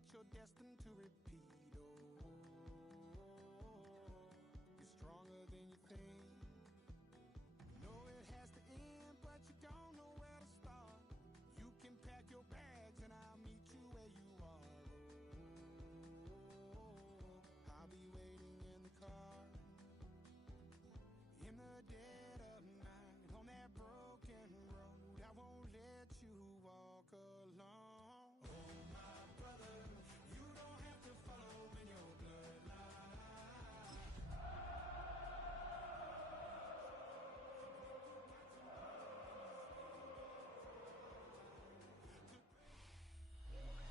that you're destined to repeat. Oh, you're stronger than you think. You know it has to end, but you don't know where to start. You can pack your bags and I'll meet you where you are. Oh, I'll be waiting in the car in the dead of night on that broken road. I won't let you walk alone. Oh, my brother, you don't have to follow in your bloodline.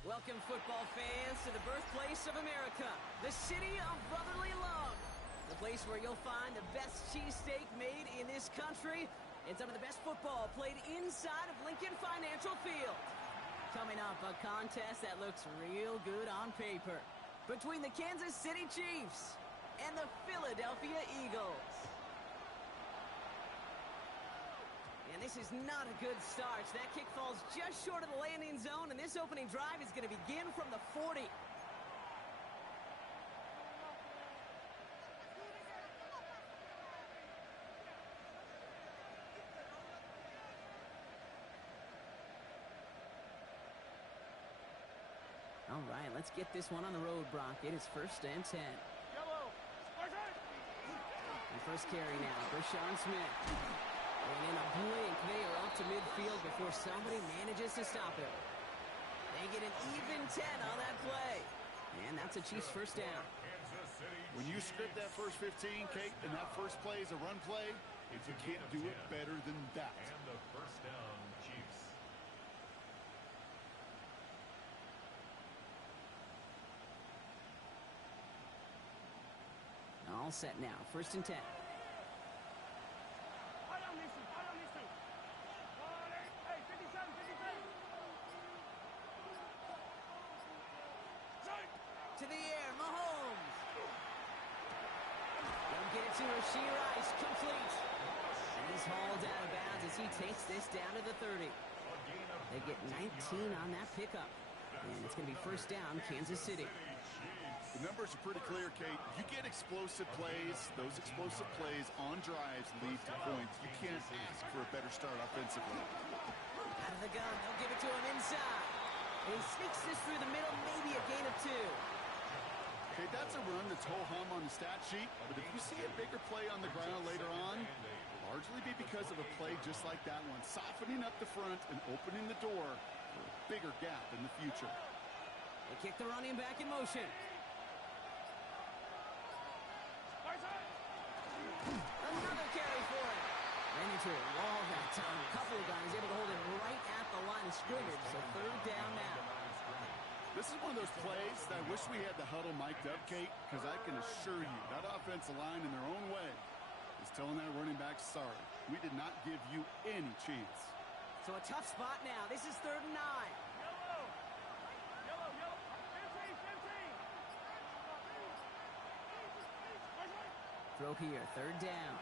Welcome, football fans, to the birthplace of America, the city of brotherly love. The place where you'll find the best cheesesteak made in this country and some of the best football played inside of Lincoln Financial Field. Coming up, a contest that looks real good on paper between the Kansas City Chiefs and the Philadelphia Eagles. And this is not a good start. That kick falls just short of the landing zone, and this opening drive is going to begin from the 40. All right, let's get this one on the road, Brock. It is 1st and 10. Yellow. And first carry now for Sean Smith. And in a blink, they are up to midfield before somebody manages to stop him. They get an even 10 on that play. And that's a Chiefs first down. When you script that first 15, Kate, and that first play is a run play, you can't do it better than that. And the first down, Chiefs. All set now. 1st and 10. I don't listen. Hey, 57. To the air, Mahomes. Don't get it to Rashee Rice. Complete. And he's hauled out of bounds as he takes this down to the 30. They get 19 on that pickup. And it's going to be first down, Kansas City. The numbers are pretty clear, Kate. You get explosive plays. Those explosive plays on drives lead to points. You can't ask for a better start offensively. Out of the gun, they'll give it to him inside. And he sneaks this through the middle, maybe a gain of 2. Okay, that's a run that's ho-hum on the stat sheet, but if you see a bigger play on the ground later on, largely be because of a play just like that one, softening up the front and opening the door for a bigger gap in the future. They kick the running back in motion. Another carry for him. Ran into a wall that time. A couple of guys able to hold him right at the line of scrimmage, so 3rd down now. This is one of those plays that I wish we had the huddle mic'd up, Kate, because I can assure you that offensive line in their own way is telling that running back, sorry, we did not give you any chance. So a tough spot now. This is 3rd and 9. Yellow. 15. Throw here, 3rd down.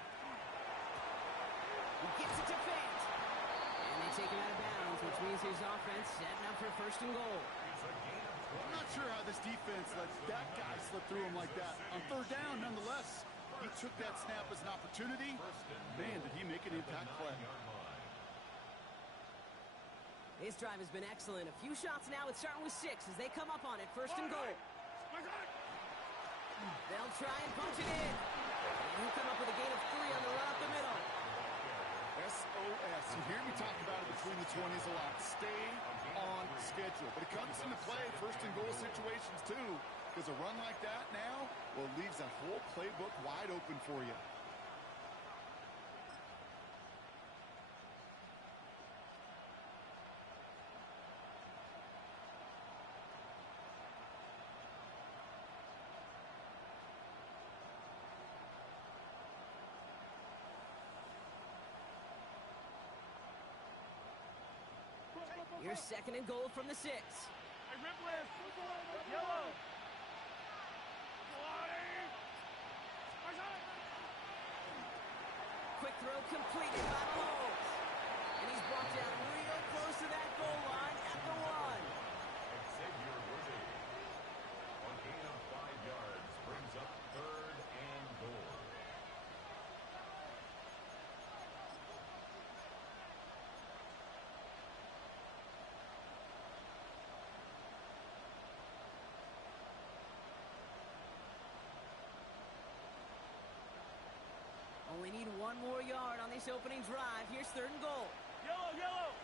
He gets it to Fant. And they take him out of bounds, which means his offense setting up for 1st and goal. I'm not sure how this defense lets that guy slip through him like that. On 3rd down, nonetheless, he took that snap as an opportunity. Man, did he make an impact play. This drive has been excellent. A few shots now. It's starting with 6 as they come up on it. 1st and goal. They'll try and punch it in. And he'll come up with a gain of 3 on the run up the middle. SOS. You hear me talk about it between the 20s a lot. Stay on schedule. But it comes into play 1st and goal situations too. Because a run like that now, well, it leaves that whole playbook wide open for you. Here's 2nd and goal from the 6. Hey, Ripley. Yellow. Quick throw completed by Mahomes. And he's brought down real close to that goal line at the 1. one more yard on this opening drive. Here's 3rd and goal. Yellow, yellow.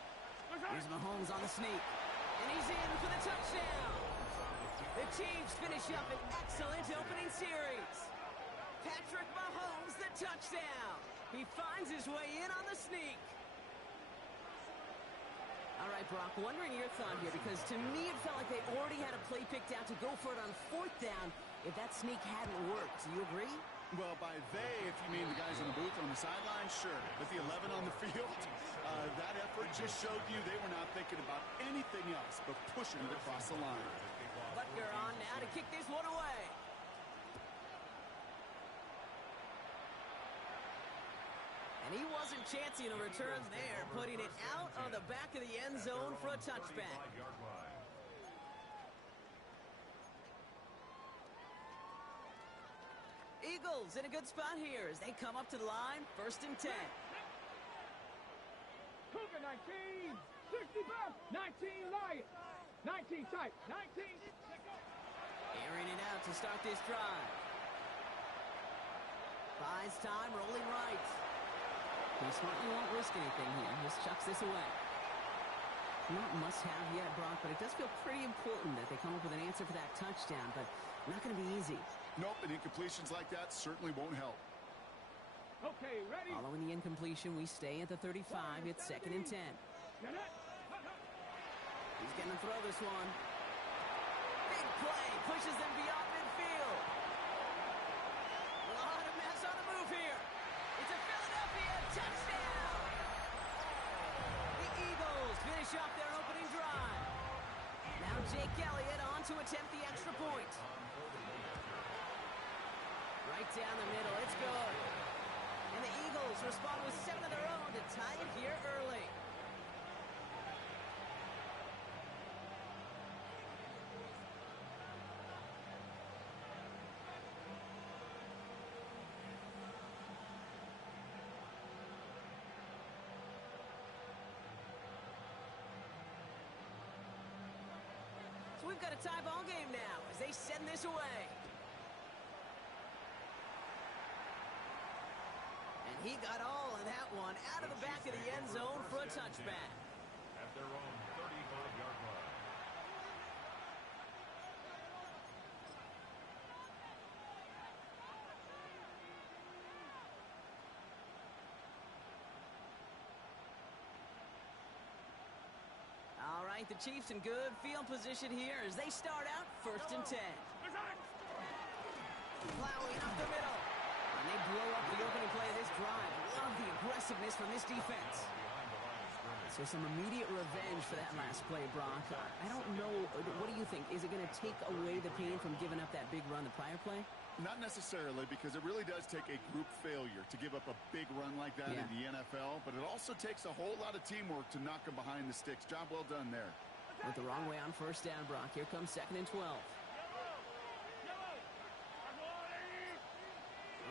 Here's Mahomes on the sneak. And he's in for the touchdown. The Chiefs finish up an excellent opening series. Patrick Mahomes, the touchdown. He finds his way in on the sneak. All right, Brock, wondering your thought here, because to me it felt like they already had a play picked out to go for it on 4th down if that sneak hadn't worked. Do you agree? Well, by they, if you mean the guys in the booth on the sideline, sure. But the 11 on the field, that effort just showed you they were not thinking about anything else but pushing it across the line. Butker on now to kick this one away. And he wasn't chancing a return there, putting it out on the back of the end zone for a touchback. Eagles in a good spot here as they come up to the line, 1st and 10. Cougar 19, 60 back, 19 Lions, 19 tight, 19. Airing it out to start this drive. Buys time, rolling right. He smartly won't risk anything here. Just chucks this away. Not must-have yet, Brock, but it does feel pretty important that they come up with an answer for that touchdown, but not going to be easy. Nope, and incompletions like that certainly won't help. Okay, ready? Following the incompletion, we stay at the 35. It's 2nd and 10. He's going to throw this one. Big play, pushes them beyond midfield. A lot of mess on the move here. It's a Philadelphia touchdown. The Eagles finish off their opening drive. Now Jake Elliott on to attempt the extra point. Right down the middle, it's good. And the Eagles respond with 7 of their own to tie it here early. So we've got a tie ball game now as they send this away. And he got all of that one out of the back of the end zone for a touchback. At their own 35-yard line. All right, the Chiefs in good field position here as they start out 1st and 10. Plowing up the middle. And they blow up the opening play of this drive. Love the aggressiveness from this defense. So some immediate revenge for that last play, Brock. I don't know. What do you think? Is it going to take away the pain from giving up that big run the prior play? Not necessarily, because it really does take a group failure to give up a big run like that in the NFL, but it also takes a whole lot of teamwork to knock them behind the sticks. Job well done there. Went the wrong way on 1st down, Brock. Here comes 2nd and 12.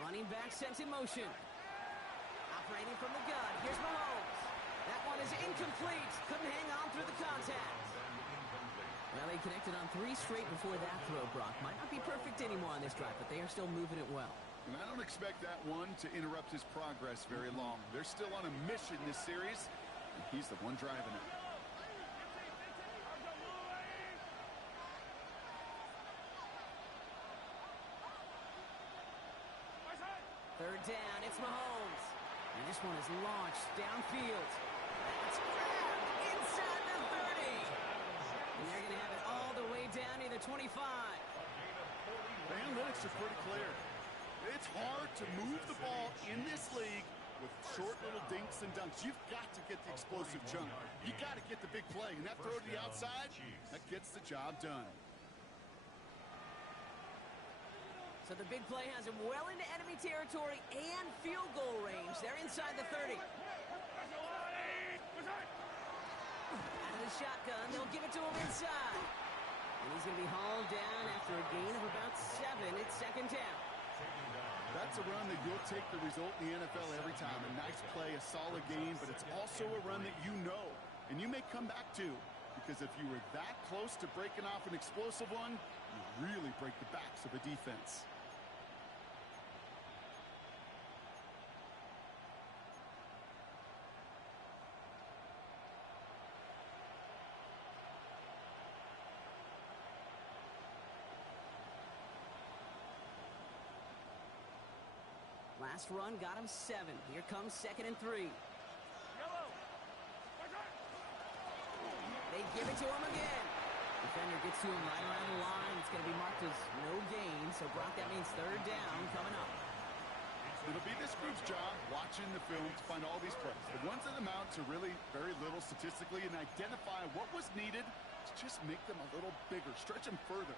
Running back sent in motion. Operating from the gun. Here's Mahomes. That one is incomplete. Couldn't hang on through the contact. Well, they connected on 3 straight before that throw, Brock. Might not be perfect anymore on this drive, but they are still moving it well. And I don't expect that one to interrupt his progress very long. They're still on a mission this series, and he's the one driving it. Third down, it's Mahomes. And this one is launched downfield. That's grabbed inside the 30. And they're going to have it all the way down to the 25. The analytics are pretty clear. It's hard to move the ball in this league with short little dinks and dunks. You've got to get the explosive jump. You got to get the big play. And that throw to the outside, that gets the job done. So the big play has him well into enemy territory and field goal range. They're inside the 30. Out of the shotgun, they'll give it to him inside. And he's going to be hauled down after a gain of about 7. It's 2nd down. That's a run that you'll take the result in the NFL every time. A nice play, a solid game, but it's also a run that you know and you may come back to, because if you were that close to breaking off an explosive one, you really break the backs of a defense. Last run got him 7. Here comes 2nd and 3. They give it to him again. Defender gets to him right around the line. It's going to be marked as no gain. So, Brock, that means 3rd down coming up. It'll be this group's job watching the film to find all these plays. The ones that amount to really very little statistically and identify what was needed to just make them a little bigger, stretch them further.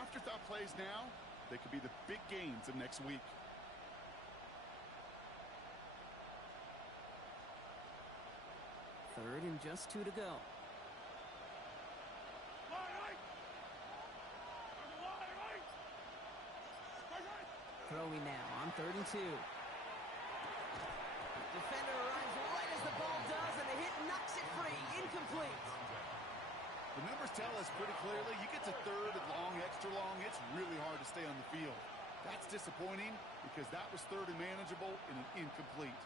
Afterthought plays now, they could be the big gains of next week. Third and just 2 to go. Throwing now on 3rd and 2. Defender arrives right as the ball does, and the hit knocks it free. Incomplete. The numbers tell us pretty clearly, you get to 3rd and long, extra long, it's really hard to stay on the field. That's disappointing because that was 3rd and manageable and an incomplete.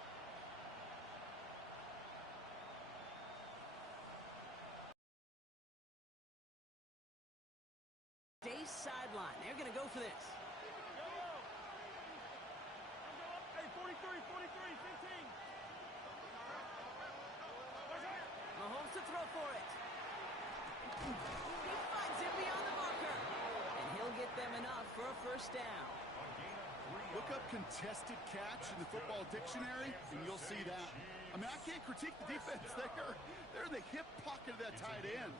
Day's sideline. They're going to go for this. Hey, 43, 15. Mahomes to throw for it. He finds him beyond the marker. And he'll get them enough for a 1st down. Look up contested catch in the football dictionary, and you'll see that. I mean, I can't critique the defense there. They're in the hip pocket of that tight end.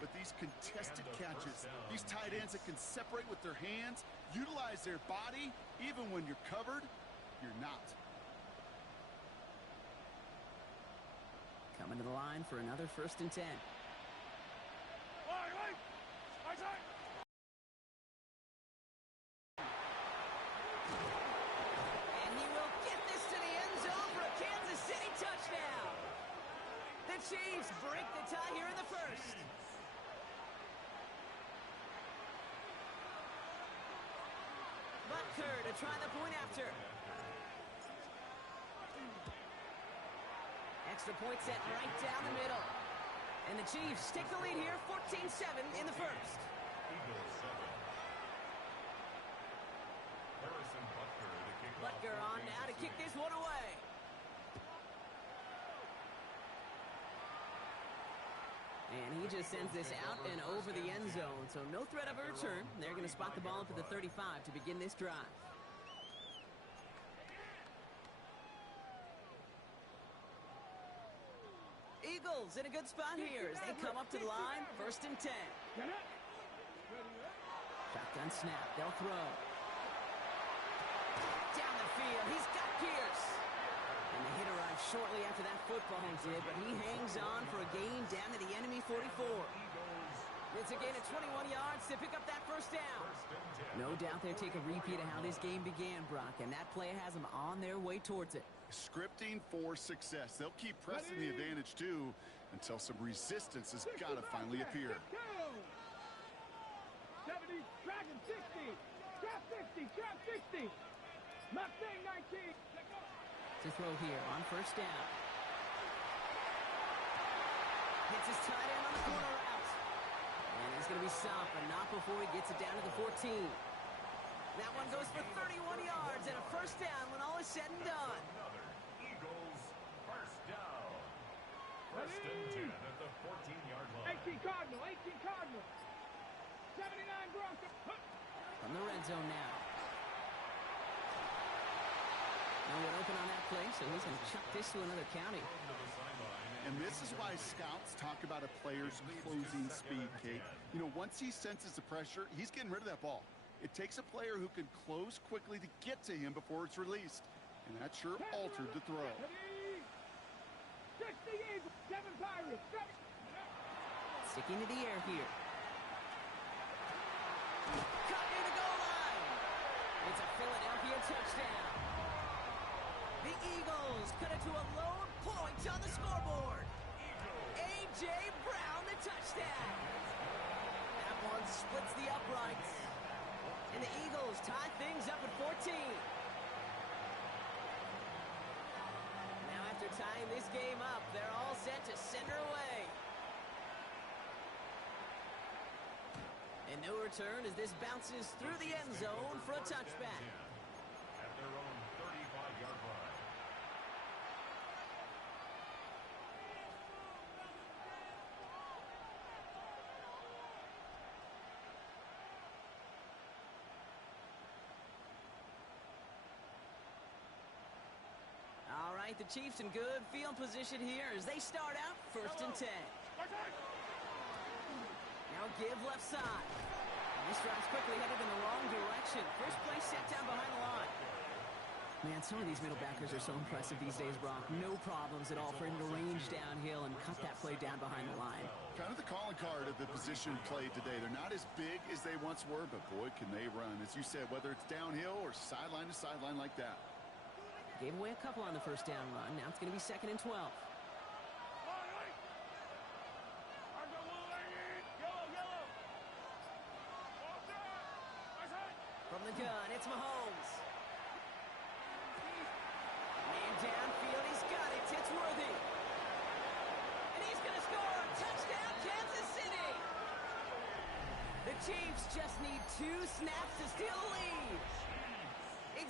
But these contested catches, these tight ends that can separate with their hands, utilize their body, even when you're covered, you're not. Coming to the line for another 1st and 10. And he will get this to the end zone for a Kansas City touchdown. The Chiefs break the tie here in the 1st. Butker to try the point after. Extra point set right down the middle. And the Chiefs take the lead here, 14-7 in the 1st. Butker on now to kick this one away. And he just sends this out and over the end zone. So no threat of a return. They're going to spot the ball up at the 35 to begin this drive. Eagles in a good spot here as they come up to the line. 1st and 10. Shotgun snap. They'll throw. Down the field. He's got Pierce. And the hit arrives shortly after that football did, but he hangs on for a gain down to the enemy 44. It's a gain of 21 yards to pick up that 1st down. No doubt they'll take a repeat of how this game began, Brock, and that play has them on their way towards it. Scripting for success. They'll keep pressing the advantage, too, until some resistance has got to finally appear. 70, Dragon 60, trap 50, trap 60. Mustang 19. To throw here on 1st down. Hits his tight end on the corner route. And he's going to be stopped, but not before he gets it down to the 14. That one goes for 31 yards and a 1st down when all is said and done. Another Eagles 1st down. 1st and 10 at the 14-yard line. 18 Cardinal, 18 Cardinal. 79 Broncos. From the red zone now. No one open on that play, so he's going to chuck this to another county. And this is why scouts talk about a player's closing speed, Kate. You know, once he senses the pressure, he's getting rid of that ball. It takes a player who can close quickly to get to him before it's released. And that sure altered the throw. 60 Eagles, 7 Pirates. Sticking to the air here. Cut near the goal line. It's a Philadelphia touchdown. The Eagles cut it to a lone point on the scoreboard. A.J. Brown, the touchdown. That one splits the uprights. And the Eagles tie things up at 14. Now after tying this game up, they're all set to send her away. And no return as this bounces through the end zone for a touchback. At their own 35-yard the Chiefs in good field position here as they start out 1st and 10. Now give left side. This drive's quickly headed in the wrong direction. First play set down behind the line. Man, some of these middle backers are so impressive these days, Brock. No problems at all for him to range downhill and cut that play down behind the line. Kind of the calling card of the position played today. They're not as big as they once were, but boy, can they run. As you said, whether it's downhill or sideline to sideline like that. Gave away a couple on the first down run. Now it's going to be 2nd and 12. From the gun, it's Mahomes. Man downfield, he's got it. It's Worthy. And he's going to score. Touchdown, Kansas City. The Chiefs just need 2 snaps to steal the lead.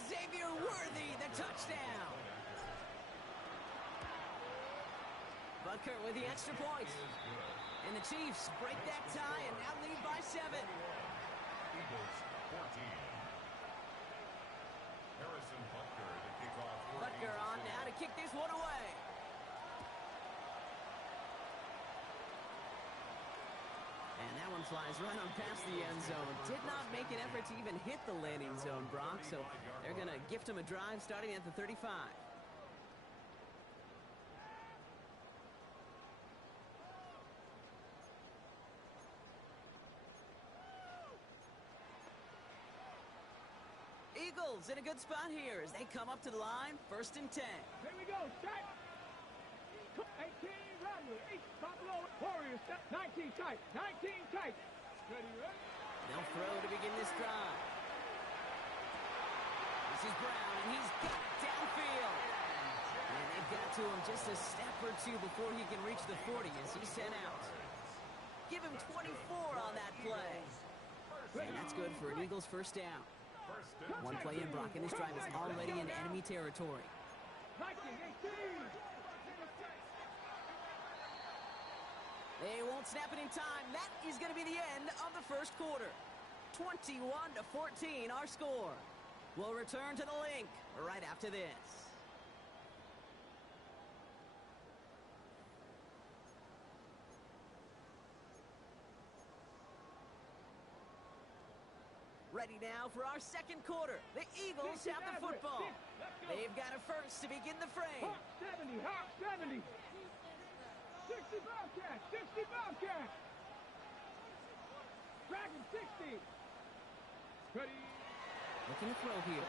Xavier Worthy, the touchdown. Butker with the extra point. And the Chiefs break that tie and now lead by 7. Eagles 14. Harrison Butker to kick off. Butker on now to kick this one away. And that one flies right on past the end zone. Did not make an effort to even hit the landing zone, Brock, so they're going to gift him a drive starting at the 35. Eagles in a good spot here as they come up to the line, 1st and 10. Here we go, set. 18 Rattler, 8 Buffalo Warriors, 19 tight, 19 tight. Ready, ready? They'll throw to begin this drive. This is Brown, and he's got it downfield. And they got to him just a step or two before he can reach the 40 as he's sent out. Give him 24 on that play. And that's good for an Eagles first down. One play in, Brock, and this drive is already in enemy territory. 19, 18. They won't snap it in time. That is going to be the end of the first quarter. 21-14, our score. We'll return to the link right after this. Ready now for our second quarter. The Eagles have the football. They've got it first to begin the frame. Hawk 70, Hawk 70. 60 Bobcat, 60 Bobcat. Dragon 60. Ready. Looking to throw here.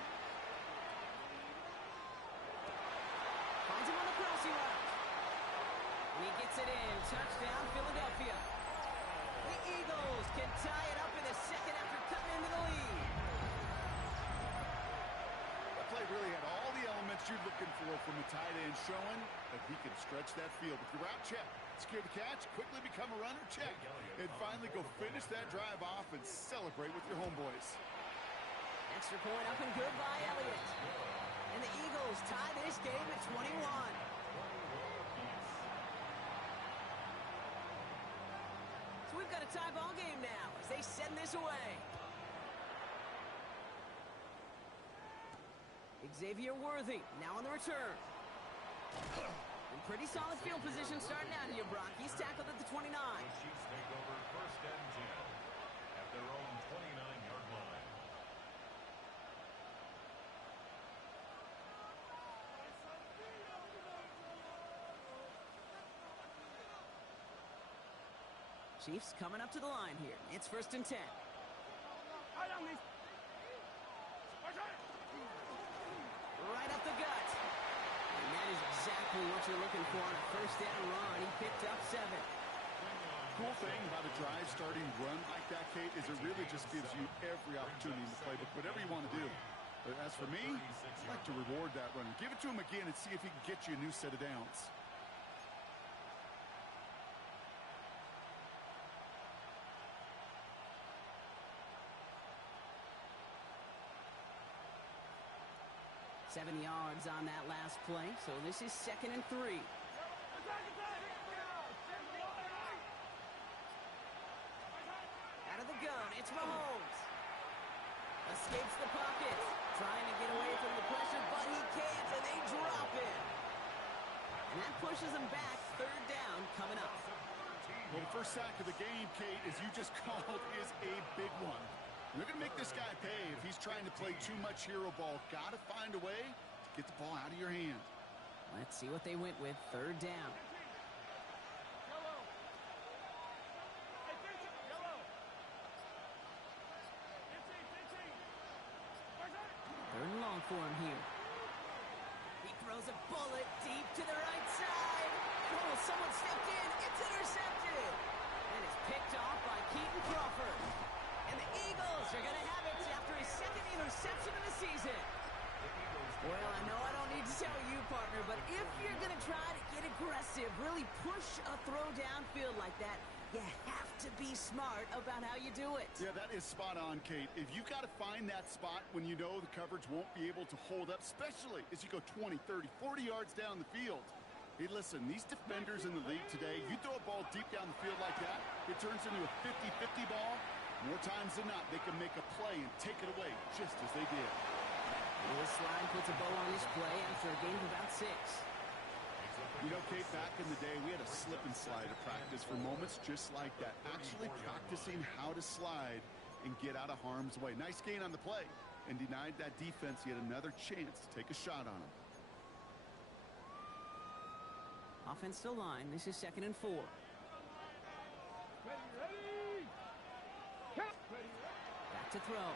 Finds him on the crossing route. And he gets it in. Touchdown, Philadelphia. The Eagles can tie it up in the second after cutting into the lead. That play really had all the elements you're looking for from a tight end, showing that he can stretch that field. With your route check, secure the catch, quickly become a runner, check. And finally go finish that drive off and celebrate with your homeboys. Extra point up and good by Elliott. And the Eagles tie this game at 21. So we've got a tie ball game now as they send this away. Xavier Worthy now on the return. In pretty solid field position starting out here, Brock. He's tackled at the 29. Chiefs take over 1st and 10 at their own 29-yard line. Chiefs coming up to the line here. It's 1st and 10. Right up the gut. And that is exactly what you're looking for on a first down run. He picked up 7. Cool thing about a drive starting run like that, Kate, is it really just gives you every opportunity in the playbook, whatever you want to do. But as for me, I'd like to reward that runner. Give it to him again and see if he can get you a new set of downs. Seven yards on that last play, so this is 2nd and 3. Out of the gun, it's Mahomes. Escapes the pocket, trying to get away from the pressure, but he can't, and they drop it. And that pushes them back. Third down coming up. Well, the first sack of the game, Kate, as you just called, is a big one. They're going to make this guy pay if he's trying to play too much hero ball. Got to find a way to get the ball out of your hand. Let's see what they went with. Third down. Third and long for him here. He throws a bullet deep to the right side. Oh, someone stepped in. It's intercepted. And it's picked off by Keaton Crawford. And the Eagles are going to have it after his second interception of the season. Well, I know I don't need to tell you, partner, but if you're going to try to get aggressive, really push a throw downfield like that, you have to be smart about how you do it. Yeah, that is spot on, Kate. If you've got to find that spot when you know the coverage won't be able to hold up, especially as you go 20, 30, 40 yards down the field. Hey, listen, these defenders in the league today, you throw a ball deep down the field like that, it turns into a 50-50 ball. More times than not, they can make a play and take it away just as they did. This line puts a bow on this play after a gain of about 6. You know, Kate, back in the day, we had a slip and slide at practice for moments just like that. Actually practicing how to slide and get out of harm's way. Nice gain on the play and denied that defense yet another chance to take a shot on him. Offense to line. This is 2nd and 4. Ready. Count. Back to throw.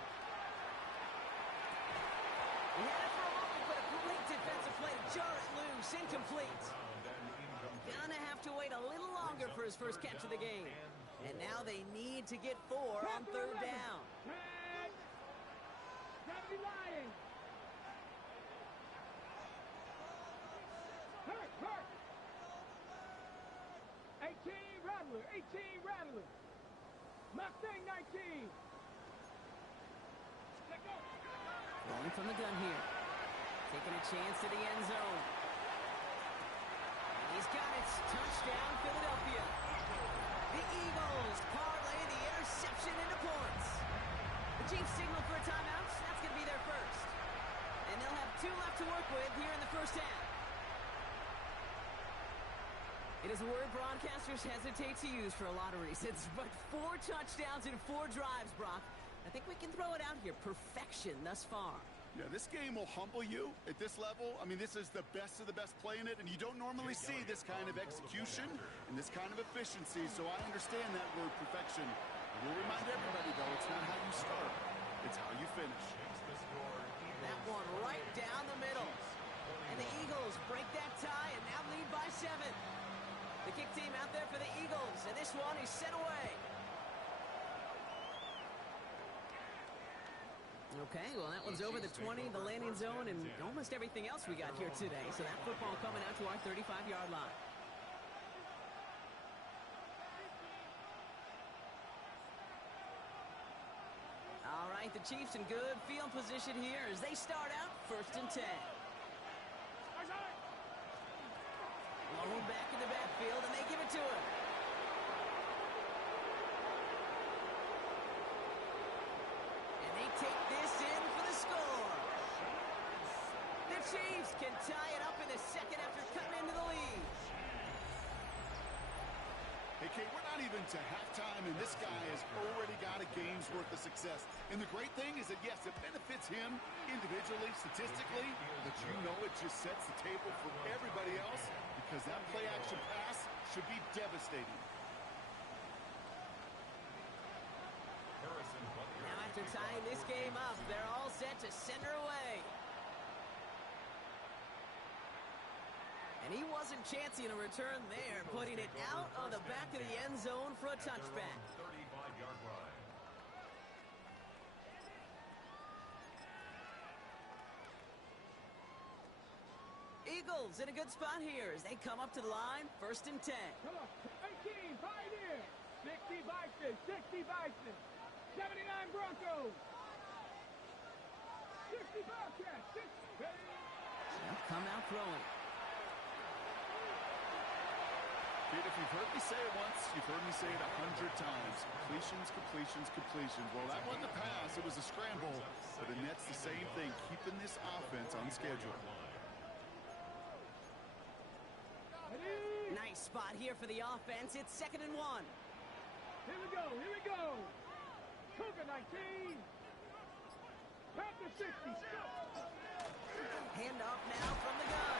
He had it for a moment, but a great defensive play to jar it loose. Incomplete. Gonna have to wait a little longer for his first catch of the game. And now they need to get 4 on 3rd down. Gotta be lying. Hurt. 18 Rattler. Mustang 19. Let go. Rolling from the gun here. Taking a chance to the end zone. And he's got it. Touchdown, Philadelphia. The Eagles parlay the interception into points. The Chiefs signal for a timeout. That's going to be their first. And they'll have 2 left to work with here in the first half. It is a word broadcasters hesitate to use for a lot of reasons, but 4 touchdowns in 4 drives, Brock. I think we can throw it out here. Perfection thus far. Yeah, this game will humble you at this level. I mean, this is the best of the best play in it, and you don't normally see this kind of execution and this kind of efficiency, so I understand that word perfection. I will remind everybody, though, it's not how you start, it's how you finish. That one right down the middle. And the Eagles break that tie and now lead by 7. The kick team out there for the Eagles, and this one is sent away. Okay, well, that one's over the 20, the landing zone, and almost everything else we got here today. So that football coming out to our 35-yard line. All right, the Chiefs in good field position here as they start out 1st and 10. Blown back in the backfield, and they give it to him. And they take this in for the score. The Chiefs can tie it up in the second after cutting into the lead. Hey, Kate, we're not even to halftime, and this guy has already got a game's worth of success. And the great thing is that, yes, it benefits him individually, statistically, but you know it just sets the table for everybody else because that play-action pass should be devastating. Now after tying this game up, they're all set to send her away. And he wasn't chancing a return there, putting it out on the back of the end zone for a touchback. 35-yard line. Eagles in a good spot here as they come up to the line, 1st and 10. Come on. 18, Pioneer. 60 Bison. 60 Bison. 79 Broncos. 60 Bobcats. 60. They'll come out throwing. Kate, if you've heard me say it once, you've heard me say it 100 times. Completions. Well, that wasn't a pass. It was a scramble. But the Nets, the same thing, keeping this offense on schedule. Nice spot here for the offense. It's 2nd and 1. Here we go, here we go. Cougar 19. Panther 60. Hand off now from the gun.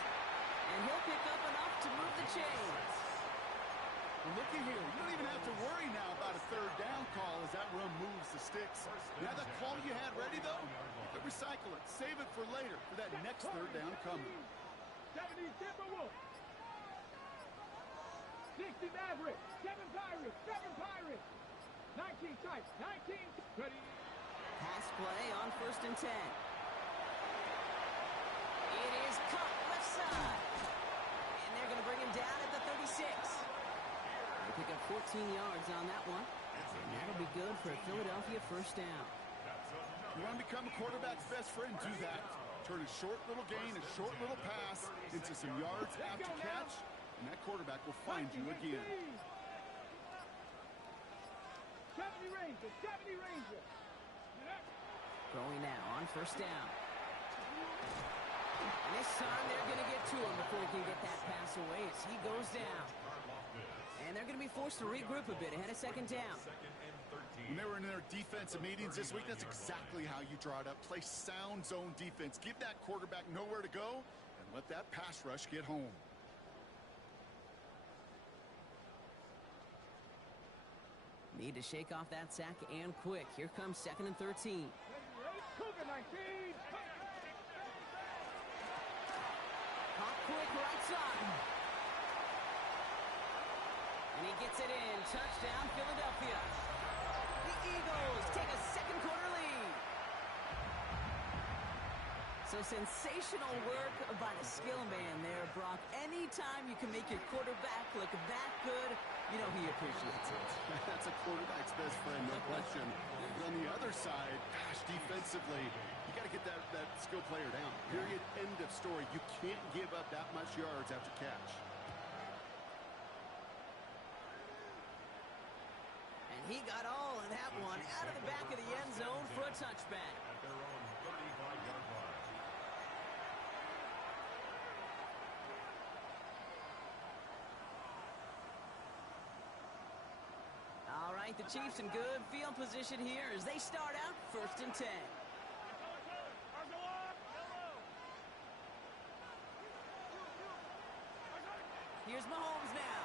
And he'll pick up enough to move the chains. Well, looky here. You don't even have to worry now about a 3rd down call as that run moves the sticks. Now that call you had ready, though, you can recycle it. Save it for later for that next 3rd down coming. 70 Timberwolves. 60 Mavericks. 7 Pirates. 7 Pirates. 19 tight. 19. Ready. Pass play on 1st and 10. It is cut left side. And they're going to bring him down at the 36. They pick up 14 yards on that one. And that'll be good for a Philadelphia 1st down. You want to become a quarterback's best friend? Do that. Turn a short little gain, a short little pass into some yards after catch, and that quarterback will find you again. 70 Rangers. 70 Rangers. Throwing now on 1st down. And this time they're going to get to him before he can get that pass away as he goes down. And they're going to be forced to regroup a bit ahead of 2nd down. When they were in their defensive meetings this week, that's exactly how you draw it up. Play sound zone defense. Give that quarterback nowhere to go and let that pass rush get home. Need to shake off that sack and quick. Here comes 2nd and 13. Cougar 19. Hot quick right side. And he gets it in. Touchdown, Philadelphia. The Eagles take a 2nd quarter lead. So sensational work by the skill man there, Brock. Anytime you can make your quarterback look that good, you know he appreciates it. That's a quarterback's best friend, no question. But on the other side, gosh, defensively, you got to get that skill player down. Period, end of story. You can't give up that much yards after catch. And he got all of that one out of the back of the end zone for a touchback. At their own 35-yard line. All right, the Chiefs in good field position here as they start out 1st and 10. Here's Mahomes now.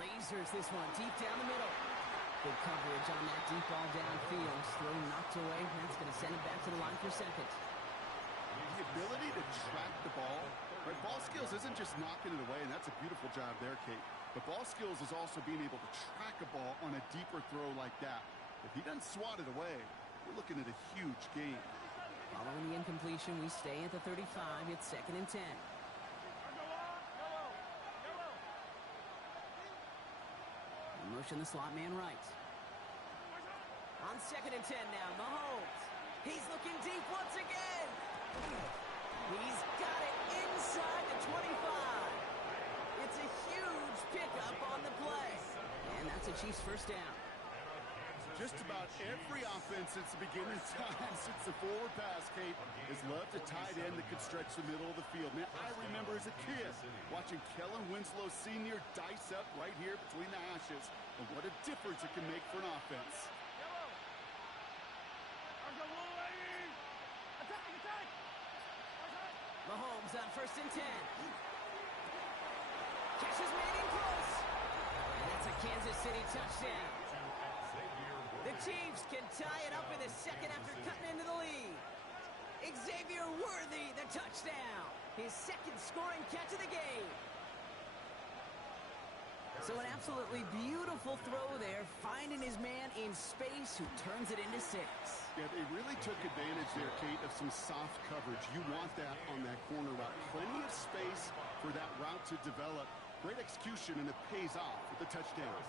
Lasers this one deep down the middle. Good coverage on that deep ball downfield. Throw knocked away. That's going to send it back to the line for 2nd. The ability to track the ball. Right? Ball skills isn't just knocking it away, and that's a beautiful job there, Kate. But ball skills is also being able to track a ball on a deeper throw like that. If he doesn't swat it away, we're looking at a huge gain. Following the incompletion, we stay at the 35. It's 2nd and 10. Motion the slot man right. On 2nd and 10 now, Mahomes. He's looking deep once again. He's got it inside the 25. It's a huge pickup on the play. And that's a Chiefs 1st down. Just about every offense since the beginning of time, since the forward pass, Kate, has loved a tight end that could stretch the middle of the field. Man, I remember as a kid watching Kellen Winslow Sr. dice up right here between the hashes, and what a difference it can make for an offense. Mahomes on 1st and 10. Catch is made in close. And that's a Kansas City touchdown. The Chiefs can tie it up in the 2nd after cutting into the lead. Xavier Worthy, the touchdown. His 2nd scoring catch of the game. So an absolutely beautiful throw there, finding his man in space who turns it into 6. Yeah, they really took advantage there, Kate, of some soft coverage. You want that on that corner route. Plenty of space for that route to develop. Great execution, and it pays off with the touchdown.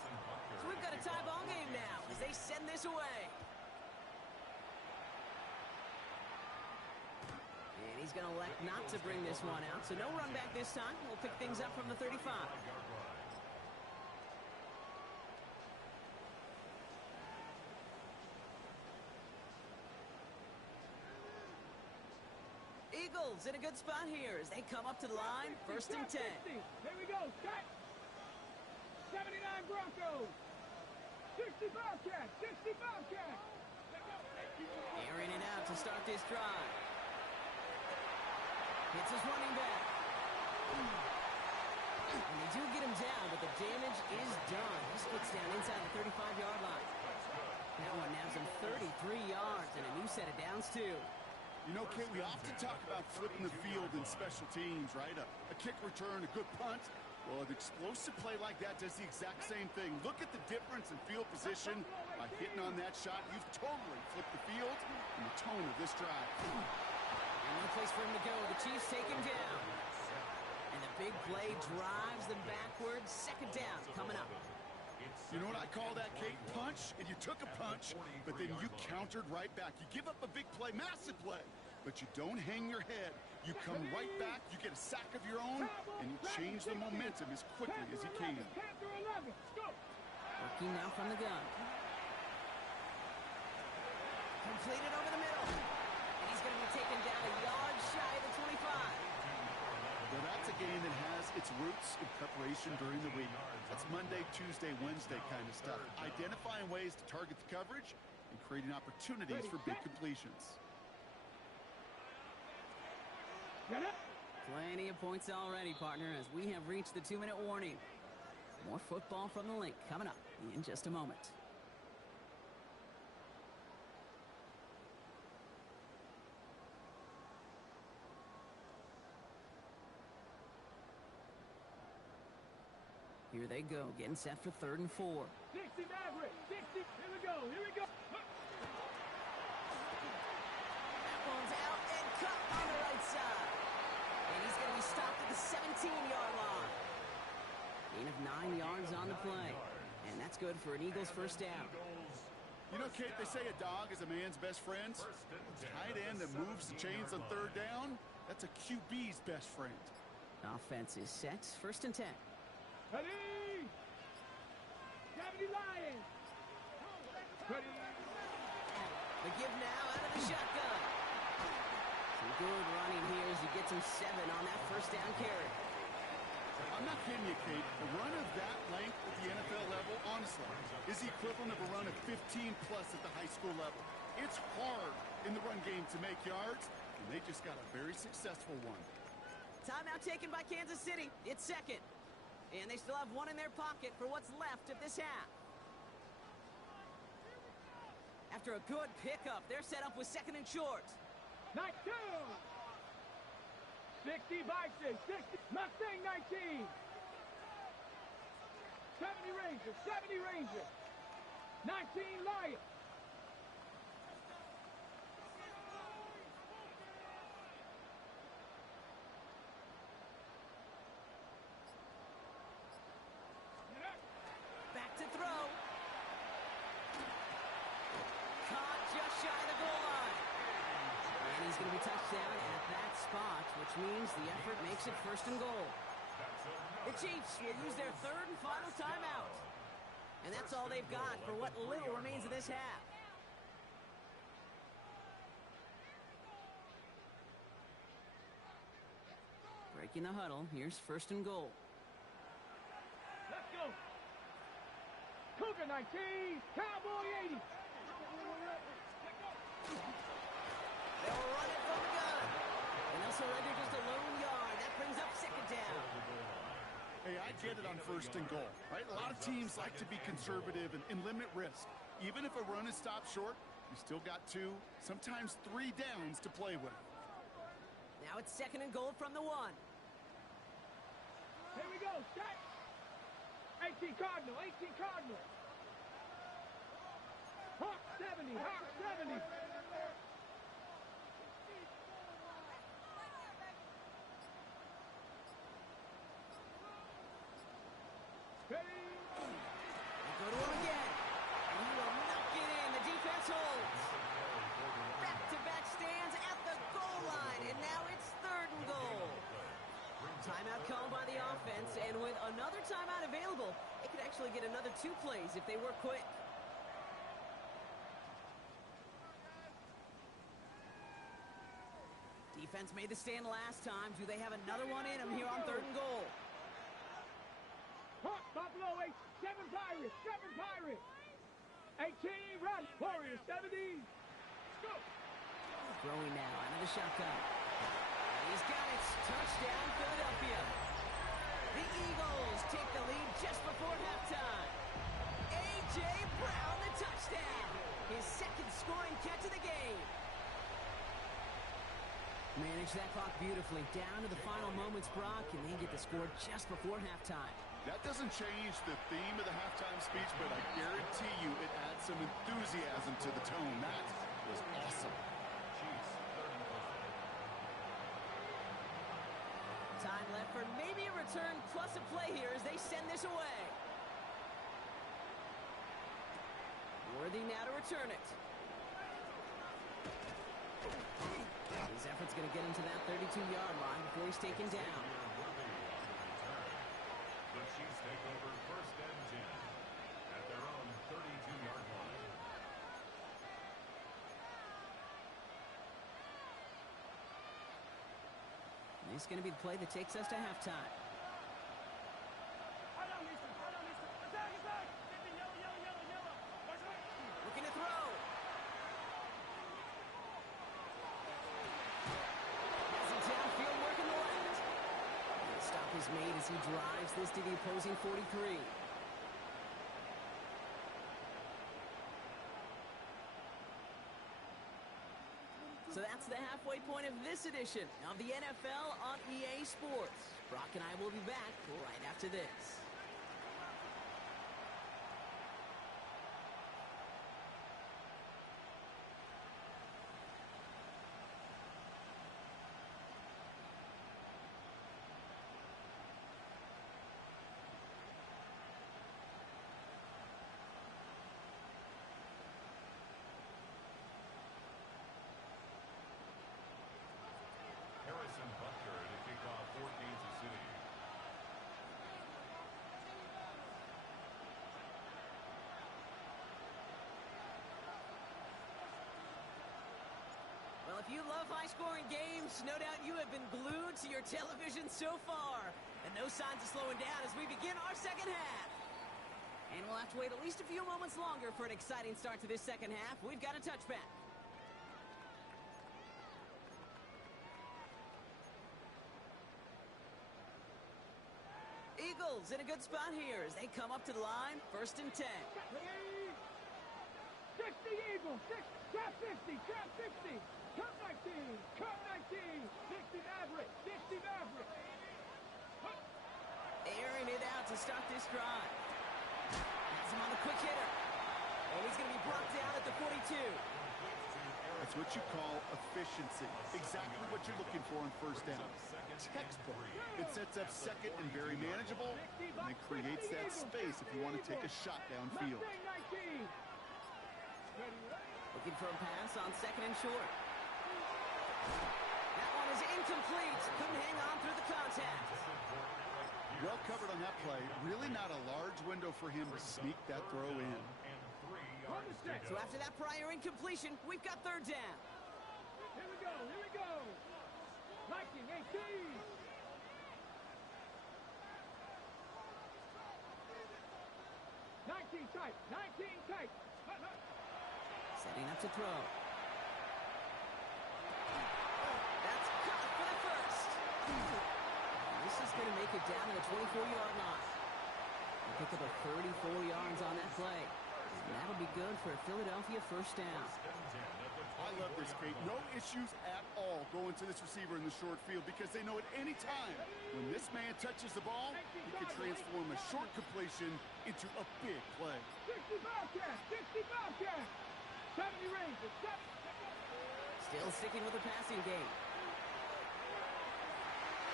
So we've got a tie ball game now as they send this away. And he's going to elect not to bring this one out. So no run back this time. We'll pick things up from the 35. Eagles in a good spot here as they come up to the line. First and 10. Here we go. Set. 79 Broncos. 60 Bobcats. 60 Bobcats. Airing it out to start this drive. Hits his running back. And they do get him down, but the damage is done. He gets down inside the 35-yard line. That one nabs him 33 yards and a new set of downs, too. You know, Kate, we often talk about flipping the field in special teams, right? A kick return, a good punt. Well, an explosive play like that does the exact same thing. Look at the difference in field position. By hitting on that shot, you've totally flipped the field and the tone of this drive. And no place for him to go. The Chiefs take him down. And the big play drives them backwards. Second down coming up. You know what I call that, Kate? Punch. And you took a punch, but then you countered right back. You give up a big play, massive play, but you don't hang your head. You come right back, you get a sack of your own, and you change the momentum as quickly as you can. Working now from the gun. Completed over the middle. And he's going to be taken down a yard shy of the 25. Well, that's a game that has its roots in preparation during the week. That's Monday, Tuesday, Wednesday kind of stuff. Identifying ways to target the coverage and creating opportunities for big completions. Plenty of points already, partner, as we have reached the 2-minute warning. More football from the link coming up in just a moment. Here they go, getting set for 3rd and 4. 60 Maverick. 60. Here we go. Here we go. That one's out and cut on the right side. And he's going to be stopped at the 17-yard line. Gain of 9 yards on the play. And that's good for an Eagles first down. You know, Kate, they say a dog is a man's best friend. Tight end that moves the chains on 3rd down, that's a QB's best friend. Offense is set. 1st and 10. Ready! Deputy Lions! Ready! The give now out of the shotgun. Some good running here as he gets him 7 on that first down carry. I'm not kidding you, Kate. A run of that length at the NFL level, honestly, is the equivalent of a run of 15-plus at the high school level. It's hard in the run game to make yards, and they just got a very successful one. Timeout taken by Kansas City. It's 2nd. And they still have one in their pocket for what's left of this half. After a good pickup, they're set up with 2nd and short. 19. 60 Vikings. 60. Mustang 19. 70 Rangers. 70 Rangers. 19 Lions. Back to throw. Caught just shy of the goal line. And he's going to be touched down at that spot, which means the effort makes it 1st and goal. The Chiefs will use their 3rd and final timeout. And that's all they've got for what little remains of this half. Breaking the huddle, here's 1st and goal. Let's go. Cougar 19, Cowboy 80. They'll run it from the gun. And they'll surrender just a lone yard. That brings up 2nd down. Hey, I get it on 1st and goal, right? A lot of teams like to be conservative and limit risk. Even if a run is stopped short, you still got 2, sometimes 3 downs to play with. Now it's 2nd and goal from the 1. Here we go. Set. 18 Cardinal. 18 Cardinal. Hawk 70. Hawk 70. Ready? They go to him again. And he will knock it in. The defense holds. Back-to-back stands at the goal line. And now it's 3rd and goal. Timeout called by the offense. And with another timeout available, they could actually get another 2 plays if they work quick. Defense made the stand last time. Do they have another one in them here on 3rd and goal? Hawk, Buffalo 8, 7 Pirates, 7 Pirates. 18 run, Warriors 70. Let's go. Throwing now out of the shotgun. And he's got it. Touchdown, Philadelphia. The Eagles take the lead just before halftime. A.J. Brown, the touchdown. His second scoring catch of the game. Managed that clock beautifully. Down to the final moments, Brock, and they get the score just before halftime. That doesn't change the theme of the halftime speech, but I guarantee you it adds some enthusiasm to the tone. That was awesome. Time left for maybe a return plus a play here as they send this away. Worthy now to return it. His effort's going to get him to that 32-yard line before he's taken down. The Chiefs take over 1st and 10 at their own 32-yard line. This is going to be the play that takes us to halftime. Looking to throw. Has it downfield working the left. And the stop is made as he drives this to the opposing 43. So that's the halfway point of this edition of the NFL on EA Sports. Brock and I will be back right after this. Harrison Butker to kick off for Kansas City. Well, if you love high-scoring games, no doubt you have been glued to your television so far. And no signs of slowing down as we begin our second half. And we'll have to wait at least a few moments longer for an exciting start to this second half. We've got a touchback. Eagles in a good spot here as they come up to the line. 1st and 10. 60 Eagles, 50, 50, cut 19, 60 Maverick, 60 Maverick. Airing it out to start this drive. Has him on the quick hitter. And he's going to be brought down at the 42. That's what you call efficiency. Exactly what you're looking for on 1st down. Textbook. It sets up 2nd and very manageable, and it creates that space if you want to take a shot downfield. Looking for a pass on 2nd and short. That one is incomplete. Couldn't hang on through the contact. Well covered on that play. Really not a large window for him to sneak that throw in. So after that prior incompletion, we've got 3rd down. Here we go. Viking 18. Nineteen tight. Setting up to throw. That's caught for the 1st. This is going to make it down to the 24-yard line. They pick up a 34 yards on that play. And that'll be good for a Philadelphia 1st down. I love this, Kate. No issues at all going to this receiver in the short field because they know at any time when this man touches the ball, he can transform a short completion into a big play. 60 Bobcat. 70 Rangers. Still sticking with the passing game.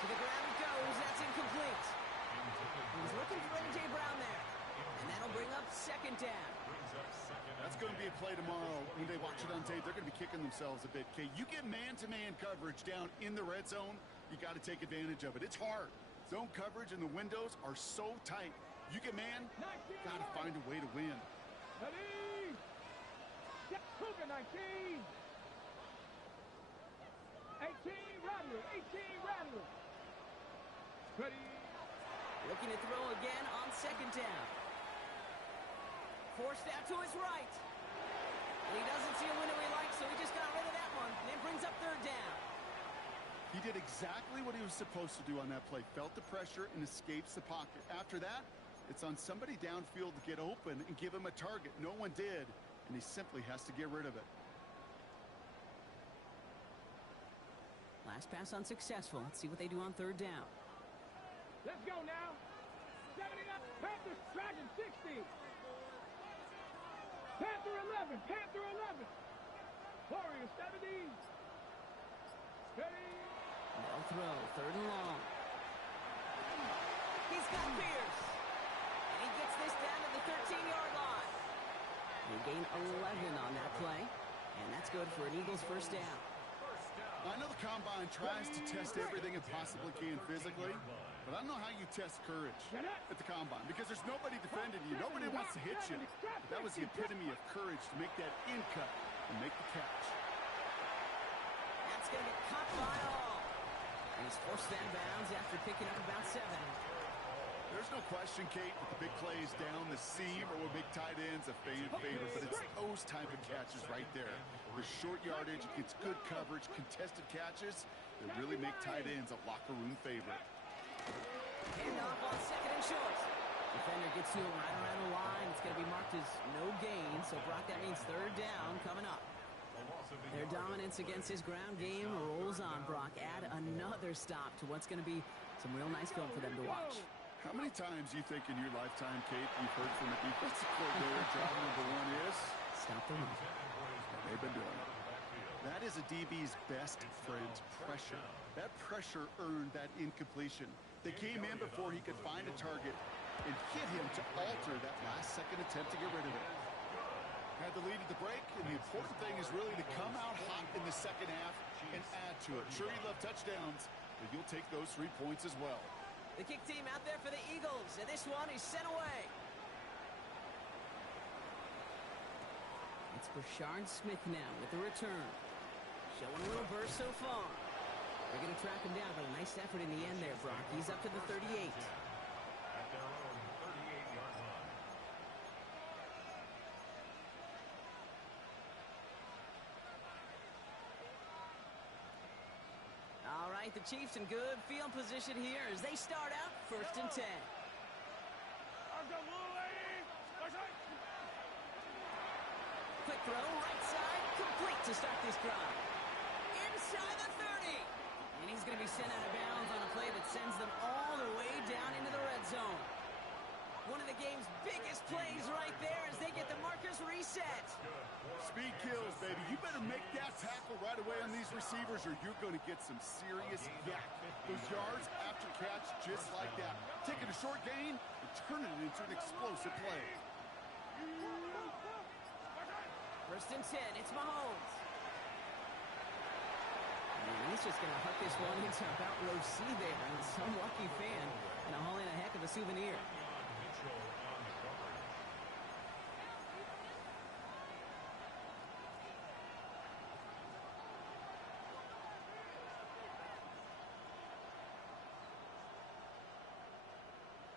To the ground it goes. That's incomplete. He's looking for A.J. Brown there. And that'll bring up 2nd down. That's going to be a play tomorrow. When they watch it on tape, they're going to be kicking themselves a bit, Kate. You get man-to-man coverage down in the red zone, you got to take advantage of it. It's hard. Zone coverage and the windows are so tight. You get man, got to find a way to win. Ready? Cougar 19. 18 right. 18 Rattler. Ready. Looking to throw again on second down. Forced out to his right. And he doesn't see a window he likes, so he just got rid of that one. And it brings up third down. He did exactly what he was supposed to do on that play. Felt the pressure and escapes the pocket. After that, it's on somebody downfield to get open and give him a target. No one did, and he simply has to get rid of it. Last pass unsuccessful. Let's see what they do on third down. Let's go now. 70 up. Panthers tracking 60. Panther 11. Panther 11. Warriors 70. Ready. They'll throw. Third and long. He's got Pierce. And he gets this down to the 13-yard line. They gain 11 on that play. And that's good for an Eagles first down. I know the Combine tries to test everything it possibly can physically, but I don't know how you test courage at the Combine because there's nobody defending you. Nobody wants to hit you. But that was the epitome of courage to make that in cut and make the catch. That's going to get caught by all. And he's forced out of bounds after picking up about 7. There's no question, Kate, that the big plays down the seam or will make tight ends a fan favorite, but it's those type of catches right there. The short yardage, gets good coverage, contested catches that really make tight ends a locker room favorite. Hand off on second and short. Defender gets to him right around the line. It's going to be marked as no gain, so Brock, that means third down coming up. Their dominance against his ground game rolls on, Brock. Add another stop to what's going to be some real nice film for them to watch. How many times do you think in your lifetime, Kate, you've heard from a defensive coordinator job number 1 is? Stop the run. They've been doing it. That is a DB's best friend, pressure. That pressure earned that incompletion. They came in before he could find a target and hit him to alter that last-second attempt to get rid of it. Had the lead at the break, and the important thing is really to come out hot in the second half and add to it. Sure, you love touchdowns, but you'll take those 3 points as well. The kick team out there for the Eagles, and this one is sent away. It's Brashard Smith now with the return. Showing a little burst so far. They're going to track him down, but a nice effort in the end there, Brock. He's up to the 38. At their own 38-yard line. All right, the Chiefs in good field position here as they start out first and 10. Quick throw, right side, complete to start this drive. Inside the 30. And he's going to be sent out of bounds on a play that sends them all the way down into the red zone. One of the game's biggest plays right there as they get the markers reset. Speed kills, baby. You better make that tackle right away on these receivers or you're going to get some serious yak. Those yards after catch just like that. Taking a short gain and turning it into an explosive play. First and 10, it's Mahomes. And he's just going to huck this one into about row C there. And some lucky fan and haul in a heck of a souvenir.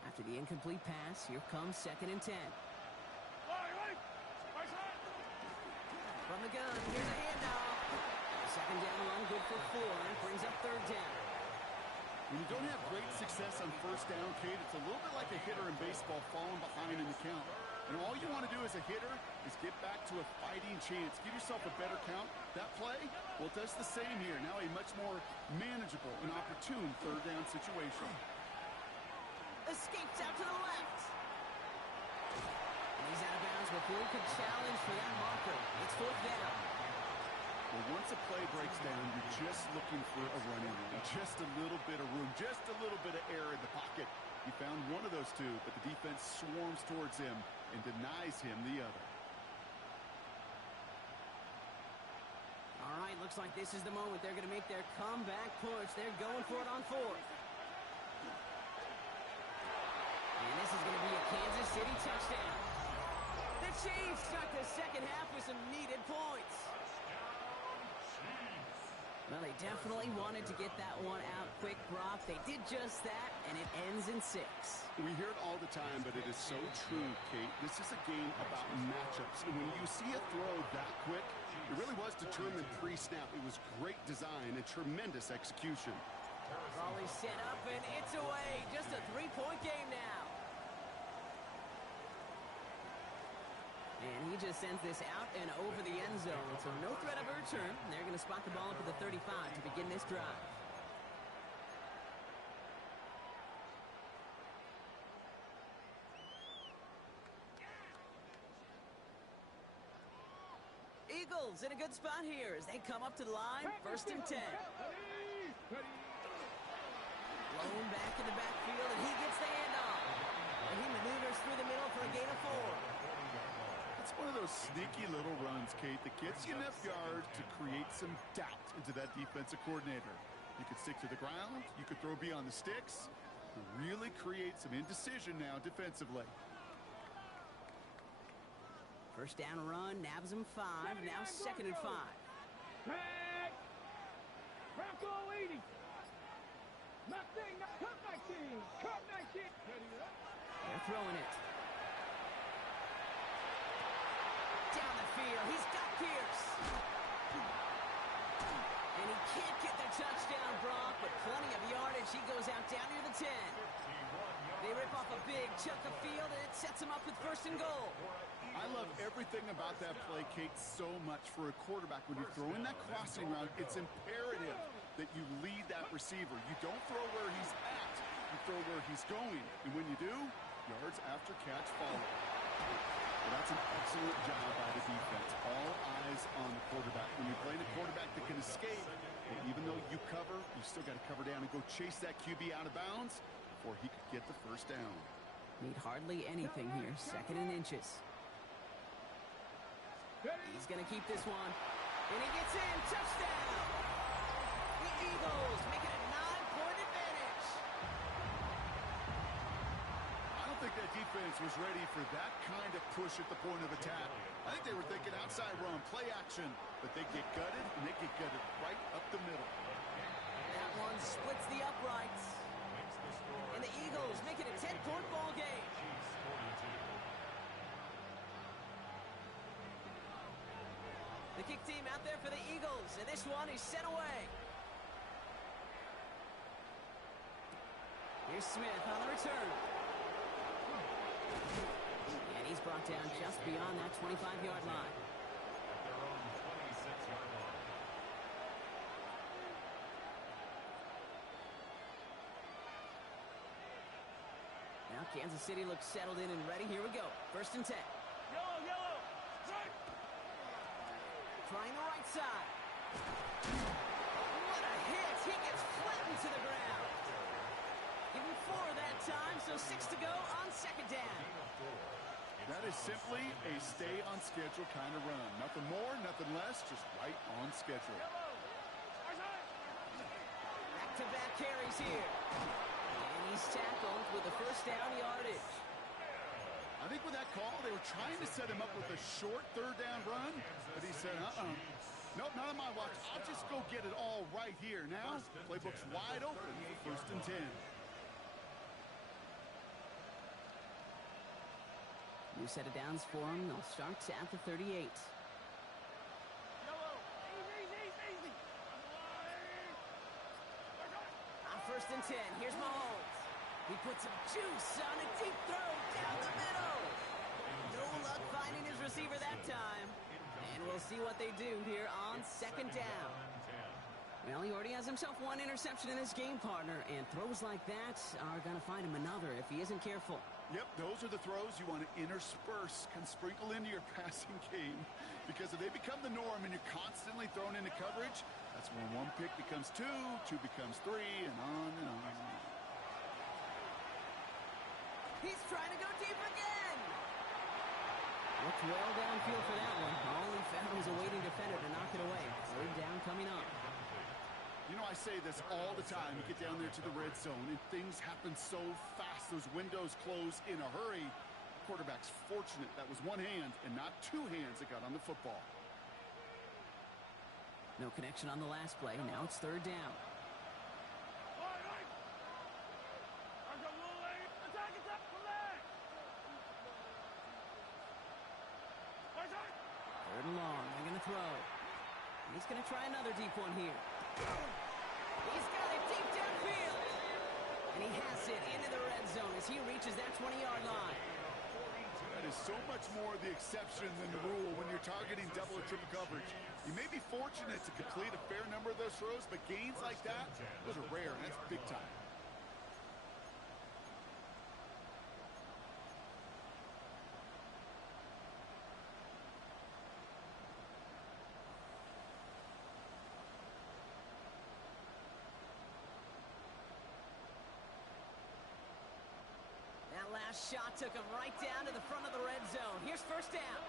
After the incomplete pass, here comes second and 10. From the gun, here's a handoff. Second down run, good for 4. Brings up third down. When you don't have great success on first down, Kate, it's a little bit like a hitter in baseball falling behind in the count. And all you want to do as a hitter is get back to a fighting chance. Give yourself a better count. That play, well, it does the same here. Now a much more manageable and opportune third down situation. Escapes out to the left. And he's out of bounds before he could challenge for that marker. It's fourth down. Well, once a play breaks down, you're just looking for a running room. Just a little bit of room, just a little bit of air in the pocket. He found one of those two, but the defense swarms towards him and denies him the other. All right, looks like this is the moment. They're going to make their comeback push. They're going for it on fourth. And this is going to be a Kansas City touchdown. The Chiefs start the second half with some needed points. Well, they definitely wanted to get that one out quick, Brock. They did just that, and it ends in 6. We hear it all the time, but it is so true, Kate. This is a game about matchups. And when you see a throw that quick, it really was determined pre-snap. It was great design and tremendous execution. Ball is set up, and it's away. Just a 3-point game now. And he just sends this out and over the end zone, so no threat of a return. They're going to spot the ball up at the 35 to begin this drive. Eagles in a good spot here as they come up to the line, 1st and 10. Blown back in the backfield, and he gets the handoff. And he maneuvers through the middle for a gain of 4. It's one of those sneaky little runs, Kate, that gets you enough yards to create some doubt into that defensive coordinator. You could stick to the ground, you could throw beyond the sticks, to really create some indecision now defensively. First down run, nabs him 5, now 2nd and 5. Tag! Bronco 80! Nothing! Cut 19! Cut 19! They're throwing it. Down the field, he's got Pierce. And he can't get the touchdown, Brock, but plenty of yardage. He goes out down near the 10. They rip off a big chunk of field, and it sets him up with 1st and goal. I love everything about that play, Kate, so much for a quarterback. When you're throwing that crossing route, it's imperative that you lead that receiver. You don't throw where he's at, you throw where he's going. And when you do, yards after catch follow. Well, that's an excellent job by the defense. All eyes on the quarterback. When you're playing a quarterback that can escape, well, even though you cover, you still got to cover down and go chase that QB out of bounds before he could get the 1st down. Need hardly anything here, 2nd and inches. He's going to keep this one. And he gets in. Touchdown! The Eagles make it a 9-point advantage. I don't think that defense was ready for that kind of push at the point of attack. I think they were thinking outside run, play action. But they get gutted, and they get gutted right up the middle. That one splits the uprights. And the Eagles make it a 10-point ball game. The kick team out there for the Eagles, and this one is sent away. Here's Smith on the return. And he's brought down just beyond that 25-yard line. At their own 26-yard line. Now Kansas City looks settled in and ready. Here we go. 1st and 10. Yellow! Strike! Trying the right side. What a hit! He gets flattened to the ground. Give him 4 that time, so 6 to go on 2nd down. That is simply a stay on schedule kind of run. Nothing more, nothing less, just right on schedule. Back-to-back carries here. And he's tackled with the 1st down yardage. I think with that call, they were trying to set him up with a short 3rd down run, but he said, nope, not on my watch. I'll just go get it all right here. Now, playbook's wide open for 1st and 10. New set of downs for him. They'll start at the 38. On 1st and 10, here's Mahomes. He puts some juice on a deep throw down the middle. No luck finding his receiver that time. And we'll see what they do here on 2nd down. Well, he already has himself 1 interception in this game, partner, and throws like that are going to find him another if he isn't careful. Yep, those are the throws you want to intersperse, can sprinkle into your passing game. Because if they become the norm and you're constantly thrown into coverage, that's when 1 pick becomes 2, 2 becomes 3, and on and on and on. He's trying to go deep again. Looked well downfield for that one. All he found was a waiting defender to knock it away. 3rd down coming up. You know, I say this all the time. You get down there to the red zone, and things happen so fast. Those windows close in a hurry. Quarterback's fortunate that was 1 hand and not 2 hands that got on the football. No connection on the last play. Now it's third down. Third and long. They're going to throw. He's going to try another deep one here. He's got it deep downfield. And he has it into the red zone as he reaches that 20-yard line. That is so much more the exception than the rule when you're targeting double or triple coverage. You may be fortunate to complete a fair number of those throws, but gains like that, those are rare, and that's big time. That last shot took him right down to the front of the red zone. Here's first down.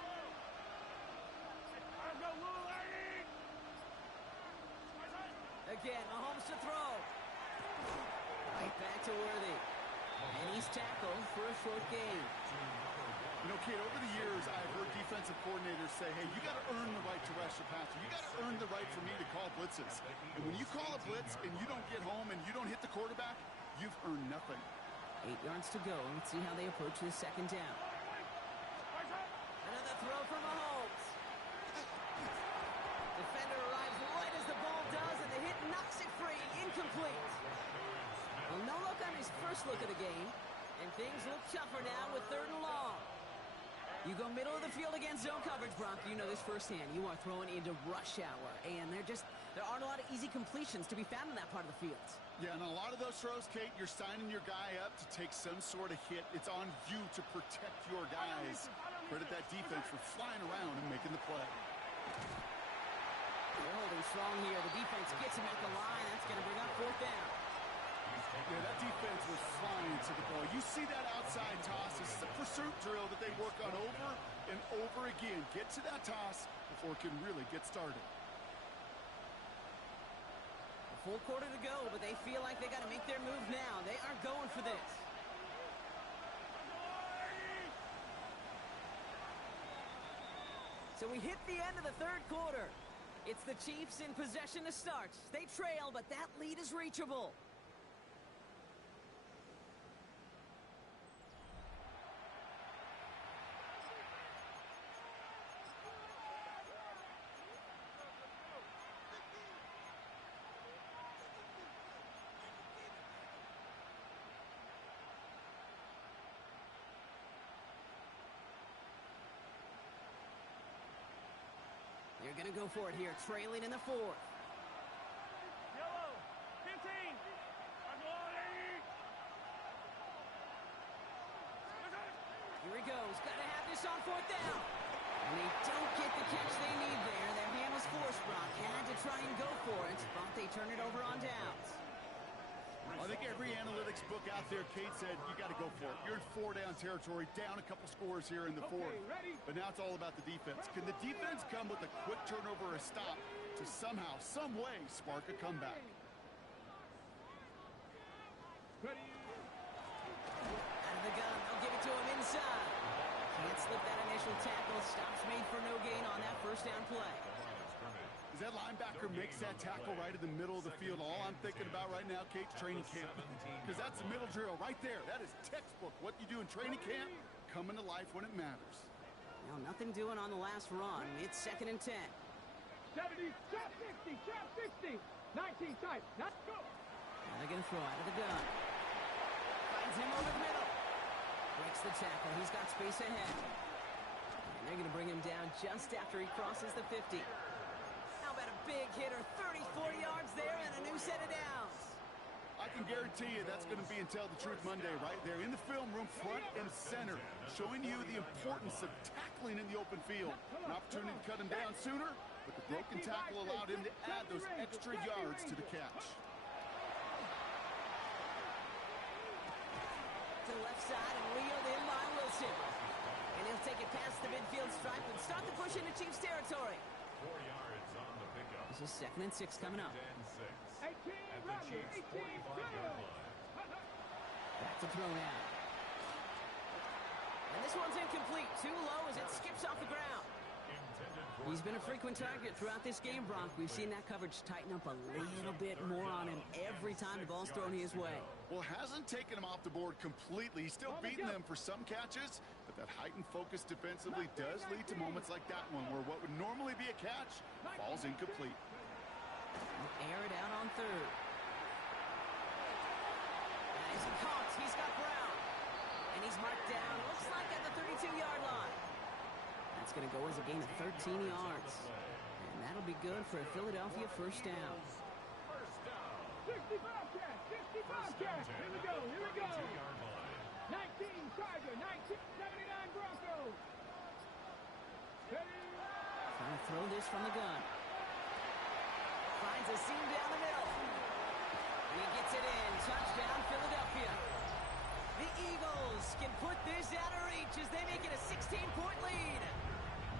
Again, Mahomes to throw. Right back to Worthy. And he's tackled for a short gain. You know, Kate, over the years, I've heard defensive coordinators say, hey, you got to earn the right to rush the passer. You got to earn the right for me to call blitzes. And when you call a blitz and you don't get home and you don't hit the quarterback, you've earned nothing. 8 yards to go. Let's see how they approach this second down. Another throw from Mahomes. Defender arrives right as the ball does, and the hit knocks it free. Incomplete. Well, no look on his first look of the game, and things look tougher now with third and long. You go middle of the field against zone coverage, Brock. You know this firsthand. You are throwing into rush hour, and there aren't a lot of easy completions to be found in that part of the field. Yeah, and a lot of those throws, Kate, you're signing your guy up to take some sort of hit. It's on you to protect your guys. Credit that defense for flying around and making the play. They're holding strong here. The defense gets him at the line. That's going to bring up fourth down. Yeah, that defense was flying to the ball. You see that outside toss. This is a pursuit drill that they work on over and over again. Get to that toss before it can really get started. A full quarter to go, but they feel like they got to make their move now. They are going for this. So we hit the end of the third quarter. It's the Chiefs in possession to start. They trail, but that lead is reachable. They're going to go for it here, trailing in the fourth. Yellow, 15. Here he goes. Got to have this on fourth down. And they don't get the catch they need there. Their hand was forced, Brock. Had to try and go for it, but they turn it over on downs. I think every analytics book out there, Kate said, you got to go for it. You're in four-down territory, down a couple scores here in the fourth. But now it's all about the defense. Can the defense come with a quick turnover or a stop to somehow, some way, spark a comeback? Ready. Out of the gun, they'll give it to him inside. Can't slip that initial tackle. Stops made for no gain on that first down play. As that linebacker makes that tackle right in the middle of the field, all I'm thinking about right now, Kate, training camp. Because that's the middle drill right there. That is textbook. What you do in training camp, coming to life when it matters. Well, nothing doing on the last run. It's 2nd and 10. 70, trap 60, trap 60. 19 tight. Not go. Now they're going to throw out of the gun. Finds him over the middle. Breaks the tackle. He's got space ahead. And they're going to bring him down just after he crosses the 50. How about a big hitter? 30, 40 yards there and a new set of downs. I can guarantee you that's going to be in Tell the Truth Monday right there in the film room, front and center, showing you the importance of tackling in the open field. An opportunity to cut him down sooner, but the broken tackle allowed him to add those extra yards to the catch. To the left side and wheeled in by Wilson. And he'll take it past the midfield stripe and start the push into Chiefs territory. 4 yards on the pickup. This is 2nd and 6 coming up. 10-6. 18, At the Chiefs' 45-yard line. Back to throw now. And this one's incomplete. Too low as it skips off the ground. Intended for He's been a frequent target throughout this game, Brock. We've seen that coverage tighten up a little bit more on him every time the ball's thrown his way. Well, hasn't taken him off the board completely. He's still beating them for some catches, but that heightened focus defensively does lead to moments like that one where what would normally be a catch falls incomplete. Air it out on third. And as he caught, he's got Brown. And he's marked down, looks like at the 32-yard line. That's going to go as a gain of 13 yards. And that'll be good for a Philadelphia first down. 60 Bobcats, 60 Bobcats. Here we go, here we go. 19 Tiger, 1979 Broncos. Ready? Trying to throw this from the gun. Finds a seam down the middle. And he gets it in. Touchdown, Philadelphia. The Eagles can put this out of reach as they make it a 16-point lead.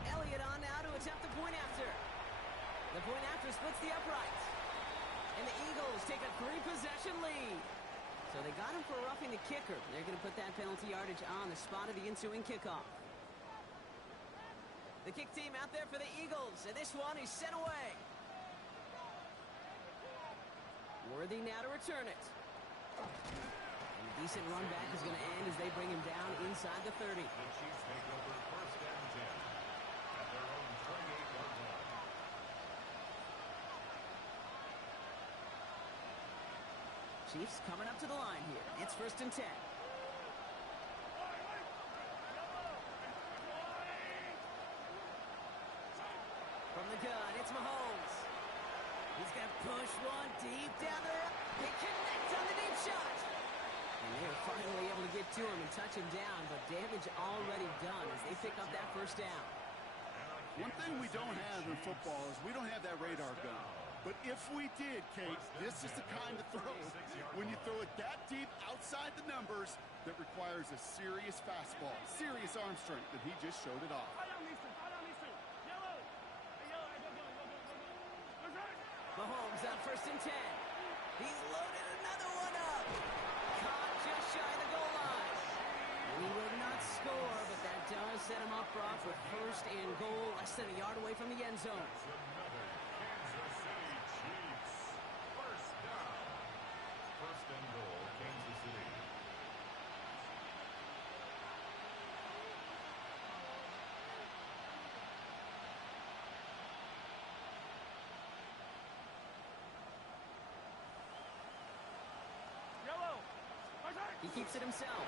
Elliott on now to attempt the point after. The point after splits the uprights. And the Eagles take a 3-possession lead. So they got him for roughing the kicker. They're going to put that penalty yardage on the spot of the ensuing kickoff. The kick team out there for the Eagles, and this one is sent away. Worthy now to return it. And a decent run back is going to end as they bring him down inside the 30. The Chiefs take over first and 10 at their own 28-yard line. Chiefs coming up to the line here. It's first and 10. From the gun, it's Mahomes. He's going to push one deep down the road. They connect on the deep shot. And they're finally able to get to him and touch him down, but damage already done as they pick up that first down. One thing we don't have in football is we don't have that radar gun. But if we did, Kate, this is the kind of throw, when you throw it that deep outside the numbers, that requires a serious fastball, serious arm strength, and he just showed it off. Mahomes on first and 10. He's loaded another one up. Caught just shy of the goal line. He will not score, but that does set him up, Brock, for first and goal, less than a yard away from the end zone. Another Kansas City Chiefs first down. First and goal, Kansas City. He keeps it himself.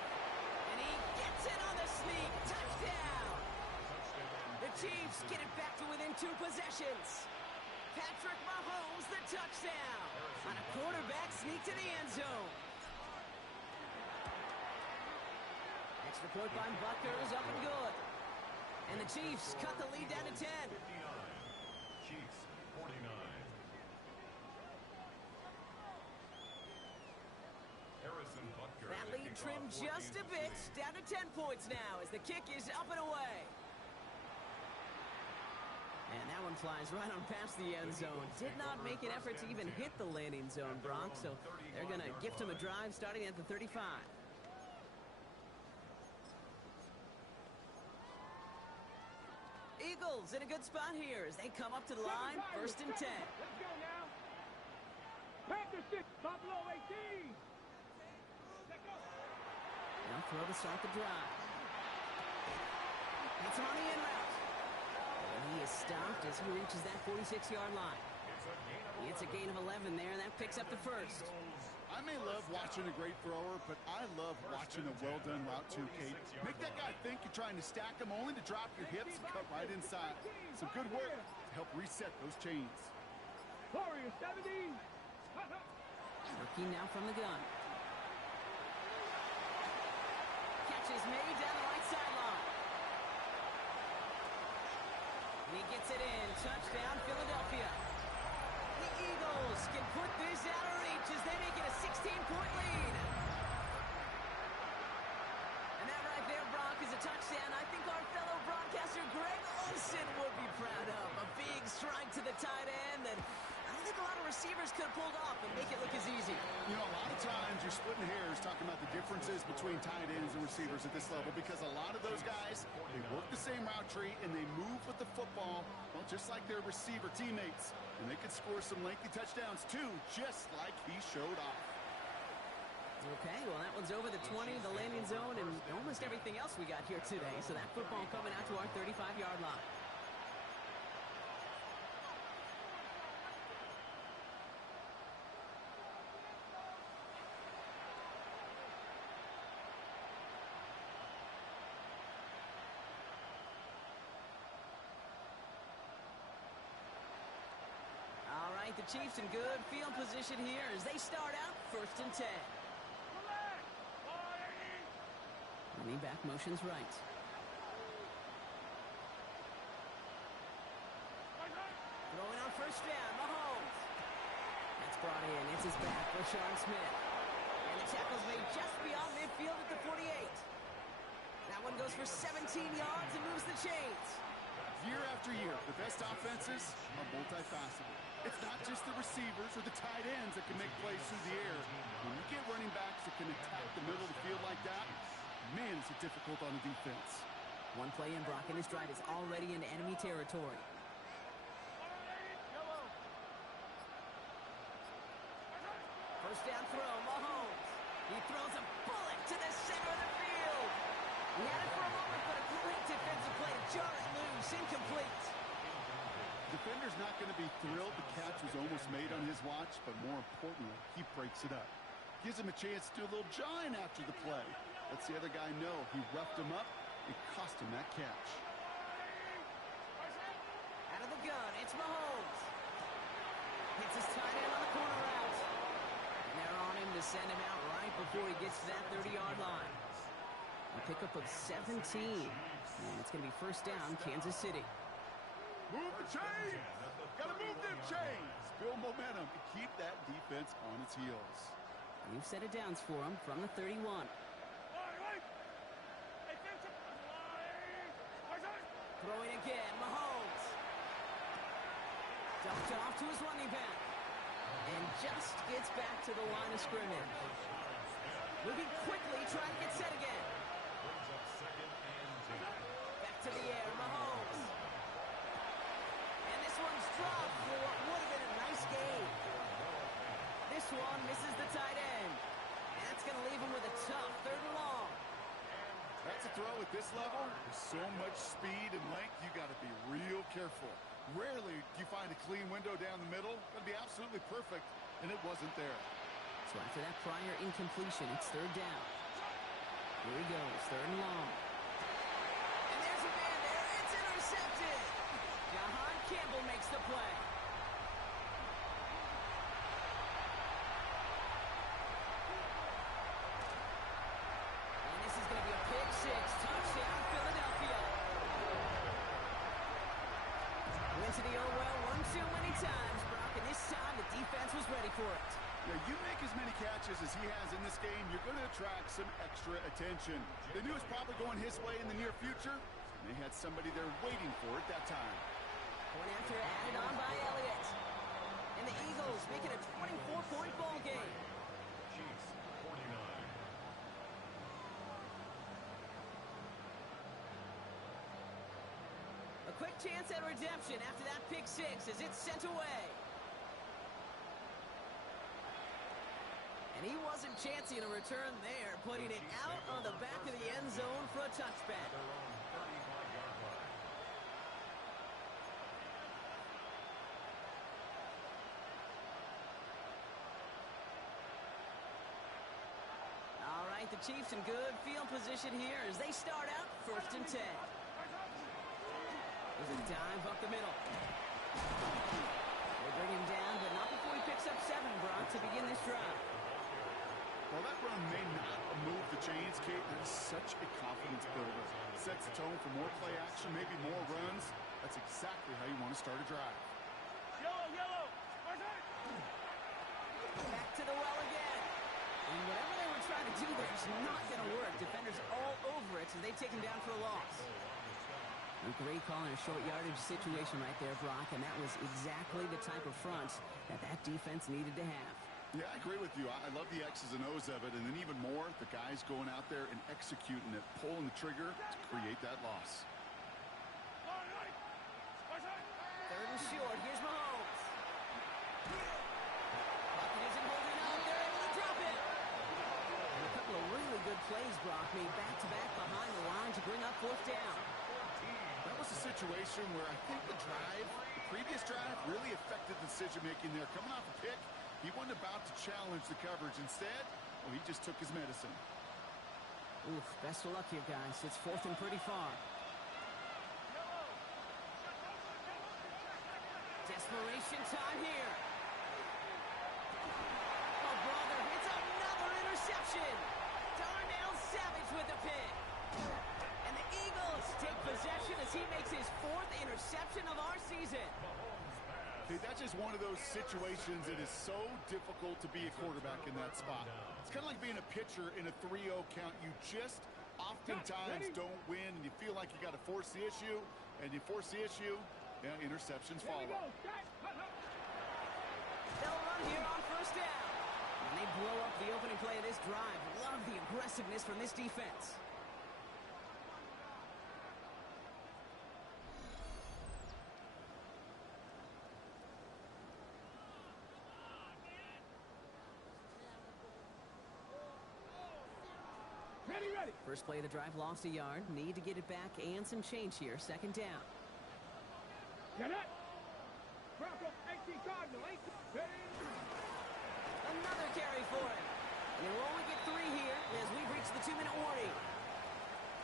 And he gets it on the sneak. Touchdown! The Chiefs get it back to within 2 possessions. Patrick Mahomes, the touchdown. On a quarterback sneak to the end zone. Extra point by Butker is up and good. And the Chiefs cut the lead down to 10. 59. Chiefs 49. Harrison Butker. That lead trimmed just a bit, down to 10 points now as the kick is up and away. And that one flies right on past the end zone. Did not make an effort to even hit the landing zone, Brock, so they're going to gift him a drive starting at the 35. Eagles in a good spot here as they come up to the line, first and 10. Let's go now. Panthers 6, Buffalo 18. Now throw to start the drive. That's him on the in route. And he is stopped as he reaches that 46-yard line. It's a gain of 11 there. That picks up the first. I may love watching a great thrower, but I love watching a well-done route too, Kate. Make that guy think you're trying to stack him only to drop your hips and cut right inside. Some good work to help reset those chains. Warriors 70. Looking now from the gun. Catch is made down the right sideline. And he gets it in. Touchdown, Philadelphia. The Eagles can put this out of reach as they make it a 16-point lead. And that right there, Brock, is a touchdown I think our fellow broadcaster Greg Olsen would be proud of. A big strike to the tight end that I don't think a lot of receivers receivers could have pulled off and make it look as easy. You know, a lot of times you're splitting hairs talking about the differences between tight ends and receivers at this level because a lot of those guys, they work the same route tree and they move with the football, well, just like their receiver teammates. And they could score some lengthy touchdowns too, just like he showed off. Okay, well, that one's over the 20, the landing zone, and almost everything else we got here today. So that football coming out to our 35-yard line. All right, the Chiefs in good field position here as they start out 1st and 10. Running back motions right. Throwing on 1st down, Mahomes. That's brought in. It's his back for Sean Smith. And the tackle's made just beyond midfield at the 48. That one goes for 17 yards and moves the chains. Year after year, the best offenses are multifaceted. It's not just the receivers or the tight ends that can make plays through the air. When you get running backs that can attack the middle of the field like that, man, is it difficult on the defense. One play in, Brock, and his drive is already into enemy territory. First down throw, Mahomes. He throws a bullet to the center of the field. He had it for a moment, but a great defensive play to jar it loose, incomplete. Defender's not going to be thrilled the catch was almost made on his watch, but more importantly, he breaks it up. Gives him a chance to do a little jawing after the play. Lets the other guy know he roughed him up and cost him that catch. Out of the gun, it's Mahomes. Hits his tight end on the corner route. And they're on him to send him out right before he gets to that 30-yard line. A pickup of 17. And it's going to be 1st down, Kansas City. Move the chains! Gotta move them chains! Build momentum and keep that defense on its heels. New set of downs for him from the 31. Throwing again, Mahomes. Dumped off to his running back. And just gets back to the line of scrimmage. Moving quickly, trying to get set again. Back to the air, Mahomes. And this one's dropped for what would have been a nice game. This one misses the tight end. And that's going to leave him with a tough 3rd and long. That's a throw at this level. With so much speed and length, you got to be real careful. Rarely do you find a clean window down the middle. That'd be absolutely perfect, and it wasn't there. So after that prior incompletion, it's 3rd down. Here he goes, 3rd and long. And there's a man there. It's intercepted. Jahan Campbell makes the play. And this is going to be a pick 6. Touchdown, Philadelphia. Went to the well one too many times, Brock, and this time the defense was ready for it. Yeah, you make as many catches as he has in this game, you're going to attract some extra attention. They knew it was probably going his way in the near future, and they had somebody there waiting for it that time. Point after added on by Elliott. And the Eagles make it a 24-point ball game. Chiefs 49. A quick chance at redemption after that pick 6 as it's sent away. And he wasn't chancing a return there, putting it out on the back of the end zone for a touchback. Their own 35-yard line. All right, the Chiefs in good field position here as they start out 1st and 10. There's a dive up the middle. They bring him down, but not before he picks up 7, Brock, to begin this drive. Well, that run may not move the chains, Kate. That's such a confidence builder. Sets the tone for more play action, maybe more runs. That's exactly how you want to start a drive. Yellow! Back to the well again. And whatever they were trying to do there is not going to work. Defenders all over it as they take him down for a loss. A great call in a short yardage situation right there, Brock, and that was exactly the type of front that defense needed to have. Yeah, I agree with you. I love the X's and O's of it, and then even more, the guys going out there and executing it, pulling the trigger to create that loss. Third and short. Here's Mahomes. Pocket isn't holding up. They're able to drop it. And a couple of really good plays, Brock, made back-to-back behind the line to bring up fourth down. That was a situation where I think the previous drive, really affected the decision-making there. Coming off a pick, he wasn't about to challenge the coverage. Instead, well, he just took his medicine. Oof, best of luck here, guys. It's fourth and pretty far. Desperation time here. Oh, brother, it's another interception. Darnell Savage with the pick. And the Eagles take possession as he makes his fourth interception of our season. Hey, that's just one of those situations that is so difficult to be a quarterback in that spot. It's kind of like being a pitcher in a 3-0 count. You just oftentimes don't win, and you feel like you got to force the issue, and you force the issue, yeah, interceptions follow. They'll run here on first down. And they blow up the opening play of this drive. Love the aggressiveness from this defense. Ready. First play of the drive, lost a yard. Need to get it back and some change here. Second down. Get it. Bronco, 18 Cardinal, 18. Another carry for him. And they will only get 3 here as we reach the 2-minute warning.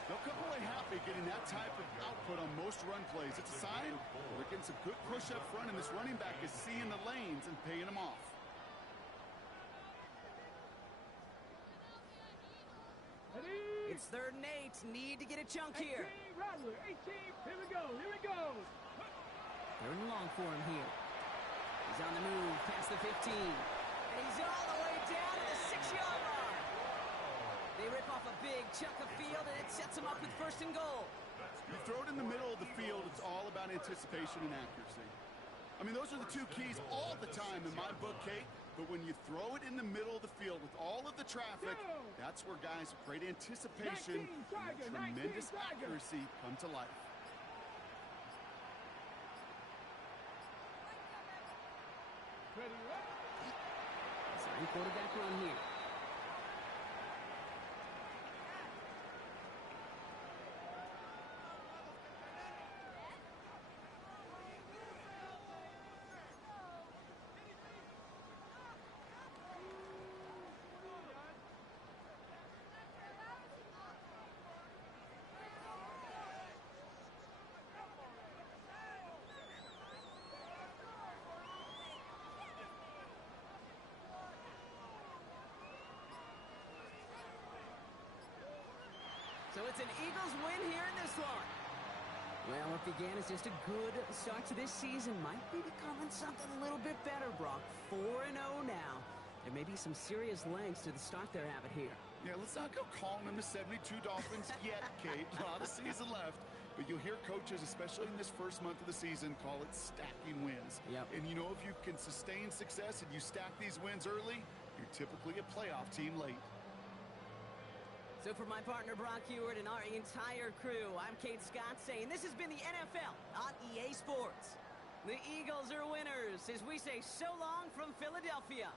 They'll come away happy getting that type of output on most run plays. It's a sign they're getting some good push up front, and this running back is seeing the lanes and paying them off. It's third and 8. Need to get a chunk here. 18, Rattler, 18. Here we go. Third and long for him here. He's on the move past the 15. And he's all the way down to the 6-yard line. They rip off a big chunk of field, and it sets him up with first and goal. You throw it in the middle of the field, it's all about anticipation and accuracy. I mean, those are the two keys all the time in my book, Kate. But when you throw it in the middle of the field with all of the traffic, that's where guys with great anticipation and tremendous accuracy come to life. Sign quarterback run here. So it's an Eagles win here in this one. Well, what began as just a good start to this season might be becoming something a little bit better, Brock. 4-0 now. There may be some serious legs to the start they're having here. Yeah, let's not go calling them the 72 Dolphins yet, Kate. A lot of season left. But you'll hear coaches, especially in this first month of the season, call it stacking wins. Yep. And you know, if you can sustain success and you stack these wins early, you're typically a playoff team late. So for my partner, Brock Hewitt, and our entire crew, I'm Kate Scott saying this has been the NFL on EA Sports. The Eagles are winners as we say so long from Philadelphia.